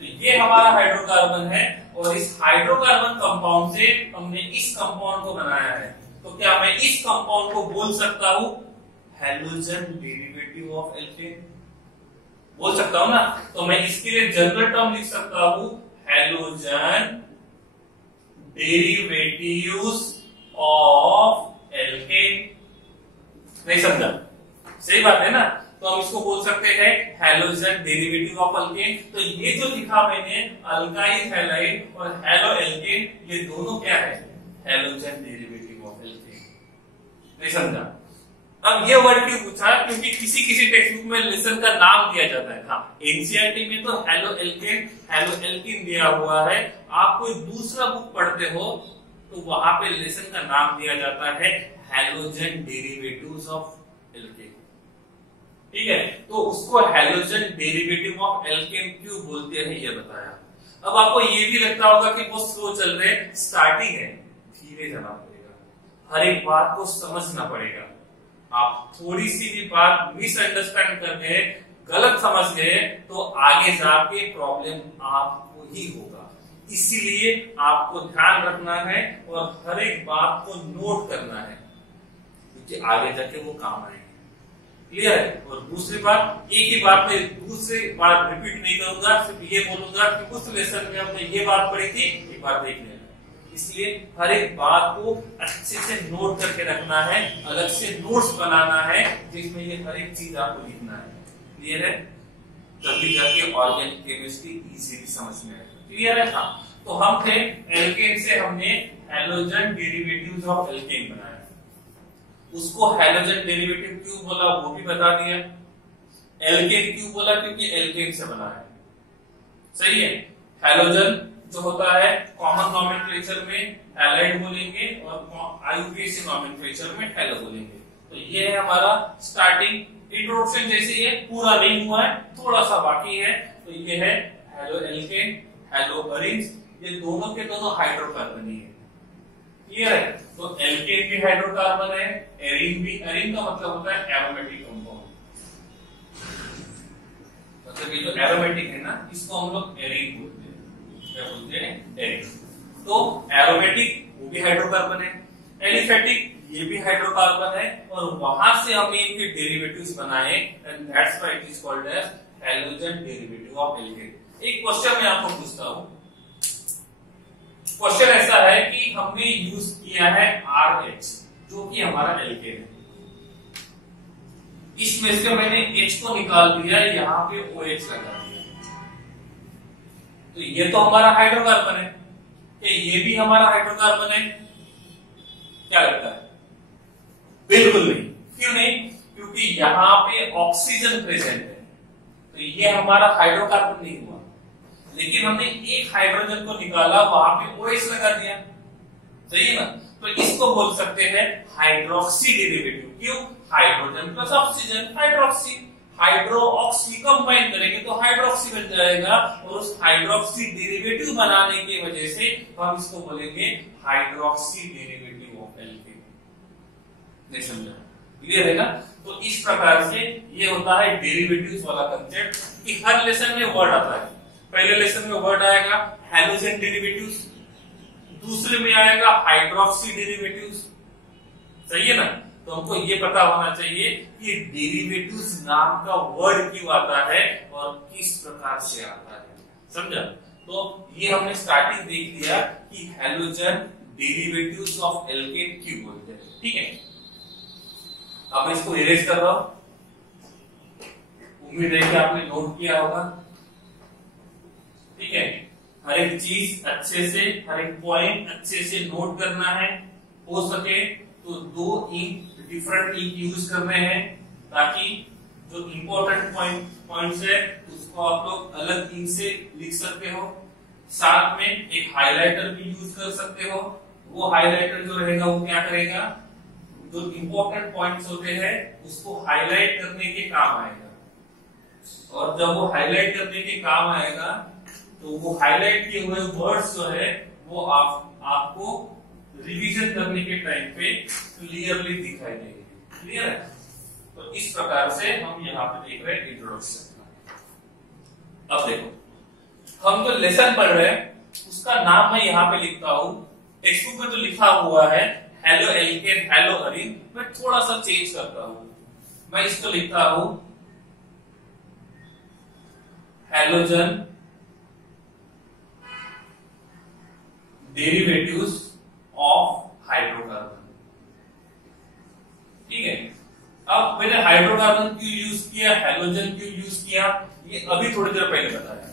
तो ये हमारा हाइड्रोकार्बन है, और इस हाइड्रोकार्बन कंपाउंड से हमने इस कंपाउंड को बनाया है। तो क्या मैं इस कंपाउंड को बोल सकता हूं हैलोजन डेरिवेटिव ऑफ एल्केन? बोल सकता हूं ना? तो मैं इसके लिए जनरल टर्म लिख सकता हूं हैलोजन डेरिवेटिव्स ऑफ एल्केन। नहीं समझा? सही बात है ना? तो हम इसको बोल सकते हैं हैलोजन डेरिवेटिव ऑफ एल्केन। तो ये जो लिखा मैंने अल्काइल हैलाइड और हैलो एल्केन, ये दोनों क्या है? Halogen derivative of alkene. नहीं समझा? अब ये वर्ड क्यों पूछा, क्योंकि किसी किसी टेक्स्ट बुक में लेसन का नाम दिया जाता है। हाँ, एनसीईआरटी में तो हेलो एल्केन दिया हुआ है। आप कोई दूसरा बुक पढ़ते हो तो वहां पे लेसन का नाम दिया जाता है हैलोजन डेरिवेटिव्स ऑफ एल्केन। ठीक है, तो उसको हैलोजन डेरिवेटिव ऑफ एल्केन क्यों बोलते हैं ये बताया। अब आपको ये भी लगता होगा कि वो स्लो चल रहे, स्टार्टिंग है, धीरे जाना पड़ेगा, हर एक बात को समझना पड़ेगा। आप थोड़ी सी भी बात मिसअंडरस्टैंड कर गए, गलत समझ गए, तो आगे जाके प्रॉब्लम आपको ही होगा। इसीलिए आपको ध्यान रखना है और हर एक बात को नोट करना है, क्योंकि आगे जाके वो काम आएगी। क्लियर है। और दूसरी बात, एक ही बात में दूसरी बार रिपीट नहीं करूंगा, सिर्फ ये बोलूंगा कि उस लेसन में हमने ये बात पढ़ी थी, एक बार देख लेना। इसलिए हर एक बात को अच्छे से नोट करके रखना है, अलग से नोट्स बनाना है जिसमें ये हर एक चीज आपको लिखना है। क्लियर है, तभी जाके ऑर्गेनिक केमिस्ट्री इजीली समझ में आएगा। क्लियर है। हाँ, तो हम थे एल्केन से हमने हैलोजन डेरिवेटिव्स ऑफ एल्केन बनाया, उसको हैलोजन डेरिवेटिव क्यों बोला वो भी बता दिया। एल्केन क्यों बोला, क्योंकि एल्केन से बना है। सही है। हैलोजन जो होता है कॉमन नॉमेनक्लेचर में हैलाइड बोलेंगे और आईयूपीएसी नॉमेनक्लेचर में हैलो बोलेंगे। तो ये है हमारा स्टार्टिंग इंट्रोडक्शन, जैसे ये पूरा नहीं हुआ है, थोड़ा सा बाकी है। तो ये है हैलो एल्केन, हैलो अरिन्स, ये दोनों के दोनों हाइड्रोकार्बन ही है। क्लियर है। तो एल्केन भी हाइड्रोकार्बन है, एरिन भी। एरिन का मतलब होता है एरोमेटिक कंपाउंड, मतलब ये जो एरोमेटिक है ना, इसको हम लोग एरिन बोलते हैं। क्या बोलते हैं? एरिन। तो एरोमेटिक वो भी हाइड्रोकार्बन है, एलिफेटिक ये भी हाइड्रोकार्बन है, और वहां से हमने इनके डेरिवेटिव्स बनाए, and that's why it is called as halogen derivative of alkane. एक क्वेश्चन मैं आपको पूछता हूं। क्वेश्चन ऐसा है कि हमने यूज किया है RH, जो कि हमारा एल्केन है। इसमें से मैंने H को निकाल दिया, यहाँ पे OH लगा दिया, तो ये तो हमारा हाइड्रोकार्बन है। क्या ये भी हमारा हाइड्रोकार्बन है? क्या लगता है? बिल्कुल नहीं। क्यों नहीं? क्योंकि यहाँ पे ऑक्सीजन प्रेजेंट है, तो ये हमारा हाइड्रोकार्बन नहीं हुआ। लेकिन हमने एक हाइड्रोजन को निकाला, वहां पे OH लगा दिया। सही है ना। तो इसको बोल सकते हैं हाइड्रोक्सी डेरिवेटिव। क्यों? Hydrogen plus oxygen, hydroxy. Hydroxy combine करेंगे तो हाइड्रोक्सी बन जाएगा, और उस हाइड्रोक्सी डेरिवेटिव बनाने की वजह से हम इसको बोलेंगे हाइड्रोक्सी डेरिवेटिव ऑफ एल्केन। नहीं समझा? क्लियर है ना। तो इस प्रकार से ये होता है डेरिवेटिव्स वाला कंसेप्ट, कि हर लेसन में वर्ड आता है। पहले लेसन में वर्ड आएगा हैलोजन डेरिवेटिव्स, दूसरे में आएगा हाइड्रोक्सी डेरिवेटिव्स। सही है ना। तो हमको ये पता होना चाहिए कि डेरिवेटिव्स नाम का वर्ड क्यों आता है और किस प्रकार से आता है। समझा। तो ये हमने स्टार्टिंग देख लिया कि हैलोजन डेरिवेटिव्स ऑफ एल्केन क्यों बोलते हैं। ठीक है, अब मैं इसको इरेज कर रहा हूं। उम्मीद है कि आपने नोट किया होगा। ठीक है, हर एक चीज अच्छे से, हर एक पॉइंट अच्छे से नोट करना है। हो सके तो 2 इंक, डिफरेंट इंक यूज करने हैं, ताकि जो इंपॉर्टेंट पॉइंट्स है उसको आप लोग अलग इंक से लिख सकते हो। साथ में एक हाइलाइटर भी यूज कर सकते हो। वो हाइलाइटर जो रहेगा वो क्या करेगा, जो इंपॉर्टेंट पॉइंट्स होते हैं उसको हाईलाइट करने के काम आएगा। और जब वो हाईलाइट करने के काम आएगा तो वो हाईलाइट किए हुए वर्ड्स जो है वो आपको रिवीजन करने के टाइम पे क्लियरली दिखाई देंगे। क्लियर है। तो इस प्रकार से हम यहाँ पे देख रहे हैं इंट्रोडक्शन। अब देखो, हम जो लेसन पढ़ रहे हैं उसका नाम मैं यहाँ पे लिखता हूँ। टेक्स्ट बुक में तो लिखा हुआ है हेलो एल्केन, हेलो अरिन, मैं थोड़ा सा चेंज करता हूँ। मैं इसको लिखता हूँ हैलोजन डेरिवेटिव्स ऑफ हाइड्रोकार्बन। ठीक है। अब मैंने हाइड्रोकार्बन क्यों यूज किया, हैलोजन क्यों यूज किया, ये अभी थोड़ी देर पहले बताया।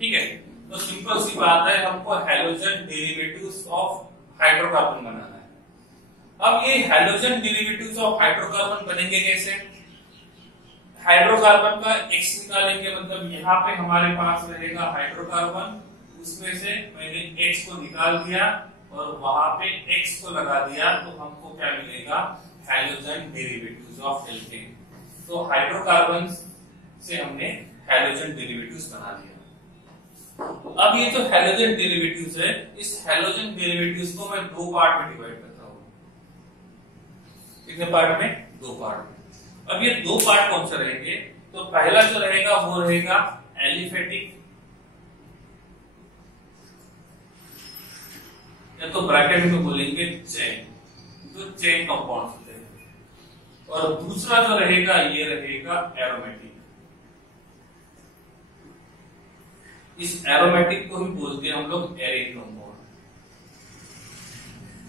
ठीक है। तो सिंपल सी बात है, हमको हैलोजन डेरिवेटिव्स ऑफ हाइड्रोकार्बन बनाना है। अब ये हैलोजन डेरिवेटिव्स ऑफ हाइड्रोकार्बन बनेंगे कैसे? हाइड्रोकार्बन का X निकालेंगे, मतलब यहाँ पे हमारे पास रहेगा हाइड्रोकार्बन, उसमें से मैंने X को निकाल दिया और वहां पे X को लगा दिया, तो हमको क्या मिलेगा? Halogen derivatives of alkene. तो हाइड्रोकार्बन से हमने हैलोजन डेरिवेटिव्स बना दिया। अब ये जो हैलोजन डेरिवेटिव्स है, इस हैलोजन डेरिवेटिव्स को मैं दो पार्ट में डिवाइड करता हूं। कितने पार्ट में? दो पार्ट में। अब ये दो पार्ट कौन से रहेंगे? तो पहला जो रहेगा वो रहेगा एलिफेटिक, या तो ब्रैकेट में बोलेंगे चेन, जो चेन कंपाउंड्स होते हैं, और दूसरा जो रहेगा ये रहेगा एरोमेटिक। इस एरोमेटिक को ही बोलते हैं हम लोग एरिन कंपाउंड।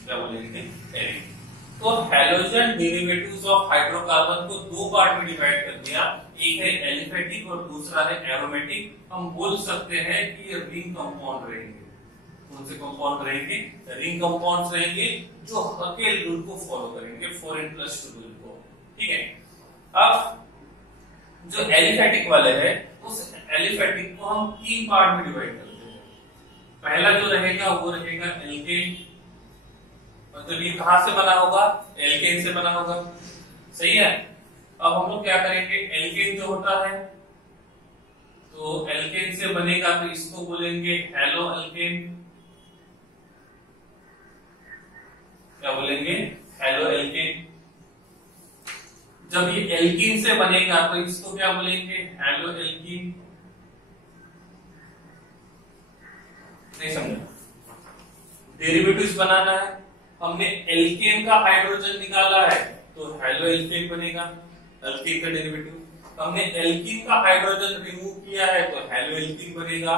क्या बोलेंगे? एरिन। तो हैलोजन डेरिवेटिव्स ऑफ हाइड्रोकार्बन को दो पार्ट में डिवाइड कर दिया, एक है एलिफेटिक और दूसरा है एरोमेटिक। हम बोल सकते हैं कि ये रिंग कंपाउंड रहेंगे। कौन से कंपाउंड रहेंगे? रिंग कंपाउंड्स रहेंगे जो हकेल रूल को फॉलो करेंगे, 4n+2 रूल को। ठीक है। अब जो एलिफेटिक वाले हैं, उस एलिफेटिक को हम तीन पार्ट में डिवाइड करते हैं। पहला जो रहेगा वो रहेगा एल्केन, मतलब ये कहां से बना होगा? एल्केन से बना होगा। सही है। अब हम लोग क्या करेंगे? एल्केन जो होता है, तो एल्केन से बनेगा तो इसको बोलेंगे हैलो एल्केन। क्या बोलेंगे? Haloalkane. जब ये एल्कीन से बनेगा तो इसको क्या बोलेंगे? Haloalkene. नहीं समझा? डेरिवेटिव्स बनाना है, हमने एल्केन का हाइड्रोजन निकाला है तो हैलो एल्केन बनेगा, एल्केन का डेरिवेटिव। हमने एल्कीन का हाइड्रोजन रिमूव किया है तो हैलो एल्कीन बनेगा।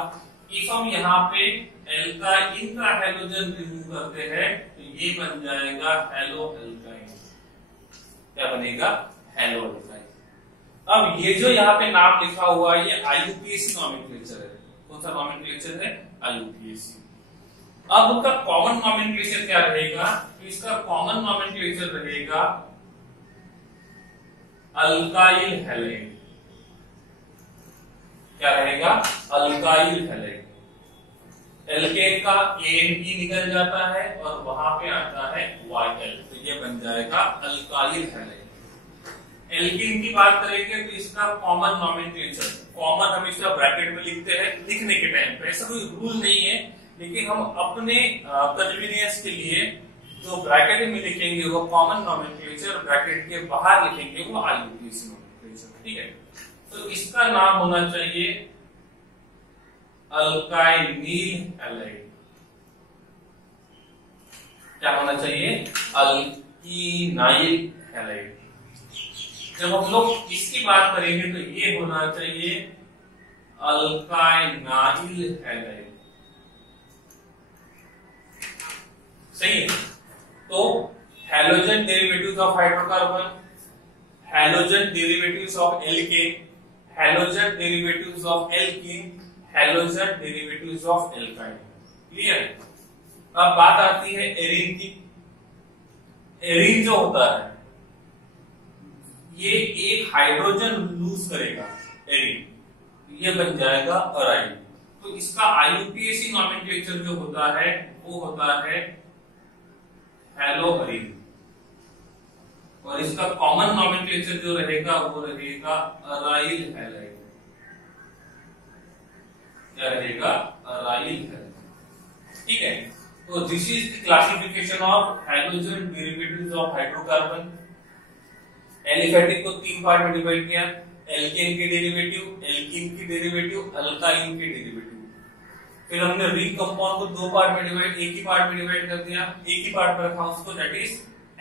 इफ हम यहाँ पे एल्काइन का हाइड्रोजन रिमूव करते हैं तो ये बन जाएगा हैलो एल्काइन। क्या बनेगा? Hello alkyne. अब ये जो यहाँ पे नाम लिखा हुआ है ये IUPAC नॉमेनक्लेचर है। कौन सा नॉमेनक्लेचर है? IUPAC। अब उनका कॉमन नॉमेनक्लेचर क्या रहेगा? तो इसका कॉमन नॉमेनक्लेचर रहेगा अल्काइल हैलाइड। क्या रहेगा? Alkyl halide. एल्केन का ANP निकल जाता है और वहां पे आता है YL, तो ये बन जाएगा अल्काइल हैलाइड। एल्कीन की बात करेंगे तो इसका कॉमन नॉमेनक्लेचर, कॉमन हम इसका ब्रैकेट में लिखते हैं लिखने के टाइम पे, ऐसा कोई रूल नहीं है, लेकिन हम अपने कन्वीनियंस के लिए जो ब्रैकेट में लिखेंगे वो कॉमन नॉमेनक्लेचर, ब्रैकेट के बाहर लिखेंगे वो IUPAC नॉमेनक्लेचर। ठीक है। तो इसका नाम होना चाहिए अल्काइनिल हैलाइड। क्या होना चाहिए? अल्कीनाइल हैलाइड। जब हम लोग इसकी बात करेंगे तो ये होना चाहिए अल्काइनाइल हैलाइड। सही है। तो halogen derivatives of hydrocarbon, halogen derivatives of alkene, halogen derivatives of alkene, halogen derivatives of alkyne. Clear? अब बात आती है एरिन की। एरिन जो होता है ये एक हाइड्रोजन लूज करेगा, एरिन, ये बन जाएगा अराइन। तो इसका IUPAC नॉमेनक्लेचर जो होता है वो होता है हैलो अरीन, और इसका कॉमन नॉमेनक्लेचर जो रहेगा वो रहेगा अराइल हैलाइड। क्या रहेगा? Aryl halide. ठीक है। तो this is the classification of halogen derivatives of hydrocarbon. Aliphatic को तीन पार्ट में डिवाइड किया, एल्केन के डेरिवेटिव, एल्कीन की डेरिवेटिव, अल्काइन के डेरिवेटिव। फिर हमने रिंग कंपाउंड को दो पार्ट में डिवाइड, एक ही पार्ट में डिवाइड कर दिया, एक ही पार्ट में रखा उसको, दैट इज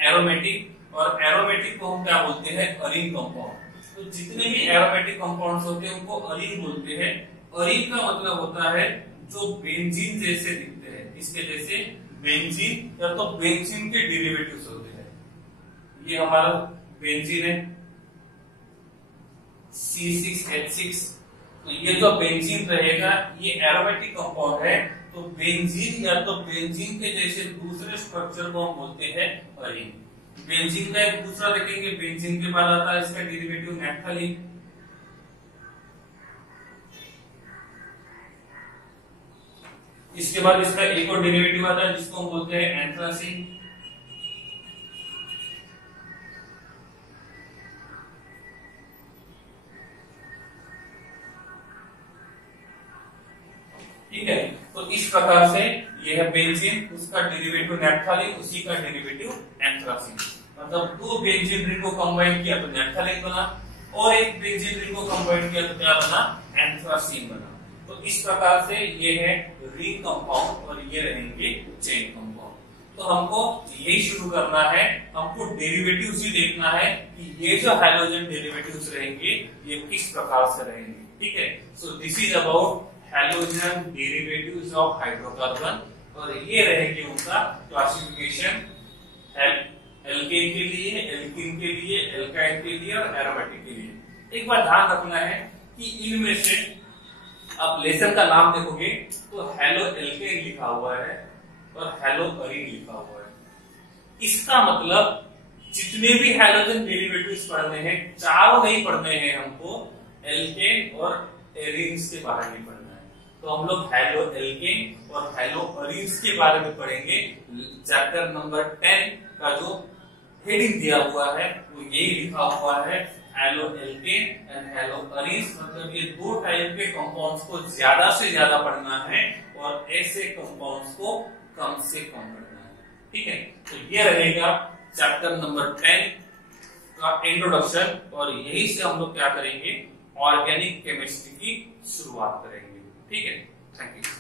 एरोमेटिक। और एरोमेटिक को हम क्या बोलते हैं? अरीन कंपाउंड। तो जितने भी एरोमेटिक कंपाउंड्स होते हैं उनको अरीन बोलते हैं। अरीन का मतलब होता है जो बेंजीन जैसे दिखते हैं, इसके जैसे बेंजीन, या तो बेंजीन के डेरिवेटिव्स होते हैं। ये हमारा बेंजीन है C6H6। तो ये जो बेंजीन रहेगा ये एरोमेटिक कंपाउंड है तो बेंजीन या तो बेंजीन के जैसे दूसरे स्ट्रक्चर को हम बोलते हैं अरीन। बेंजीन का एक दूसरा देखेंगे, बेंजीन के बाद आता है इसका डेरिवेटिव नैप्थलीन। इसके बाद इसका एक और डेरिवेटिव आता है जिसको हम बोलते हैं एंथ्रासीन। ठीक है, तो इस प्रकार से यह है बेंजीन, उसका डेरिवेटिव नैप्थलीन, उसी का डेरिवेटिव एंथ्रासीन। मतलब दो बेंजीन रिंग को कंबाइन किया तो नैप्थलीन बना, और एक बेंजीन रिंग को कंबाइन किया तो क्या बना, एंथ्रासीन बना। तो इस प्रकार से ये है रिंग कंपाउंड और ये रहेंगे चेन कंपाउंड। तो हमको यही शुरू करना है, हमको डेरिवेटिव्स ही देखना है कि ये जो हाइड्रोजन डेरिवेटिव्स रहेंगे ये किस प्रकार से रहेंगे। ठीक है, so this is about halogen derivatives of hydrocarbon, और ये रहेंगे उनका क्लासिफिकेशन एल्केन के लिए, एल्कीन के लिए, एल्काइन के लिए और एरोमेटिक के लिए। एक बार ध्यान रखना है कि इनमें से आप लेसन का नाम देखोगे तो हेलो एल्केन लिखा हुआ है और हेलो अरीन लिखा हुआ है। इसका मतलब जितने भी हैलोजन डेरिवेटिव्स पढ़ने हैं, चारों नहीं पढ़ने हैं हमको, एल्केन और एरीन्स के बारे में पढ़ना है। तो हम लोग हेलो एल्केन और हेलो अरीन्स के बारे में पढ़ेंगे। चैप्टर नंबर 10 का जो हेडिंग दिया हुआ है वो यही लिखा हुआ है, halo alkane and hello arenes. मतलब ये दो टाइप के कंपाउंड्स को ज्यादा से ज्यादा पढ़ना है और ऐसे कंपाउंड्स को कम से कम पढ़ना है। ठीक है, तो ये रहेगा चैप्टर नंबर 10 का इंट्रोडक्शन, और यही से हम लोग क्या करेंगे, ऑर्गेनिक केमिस्ट्री की शुरुआत करेंगे। ठीक है, थैंक यू।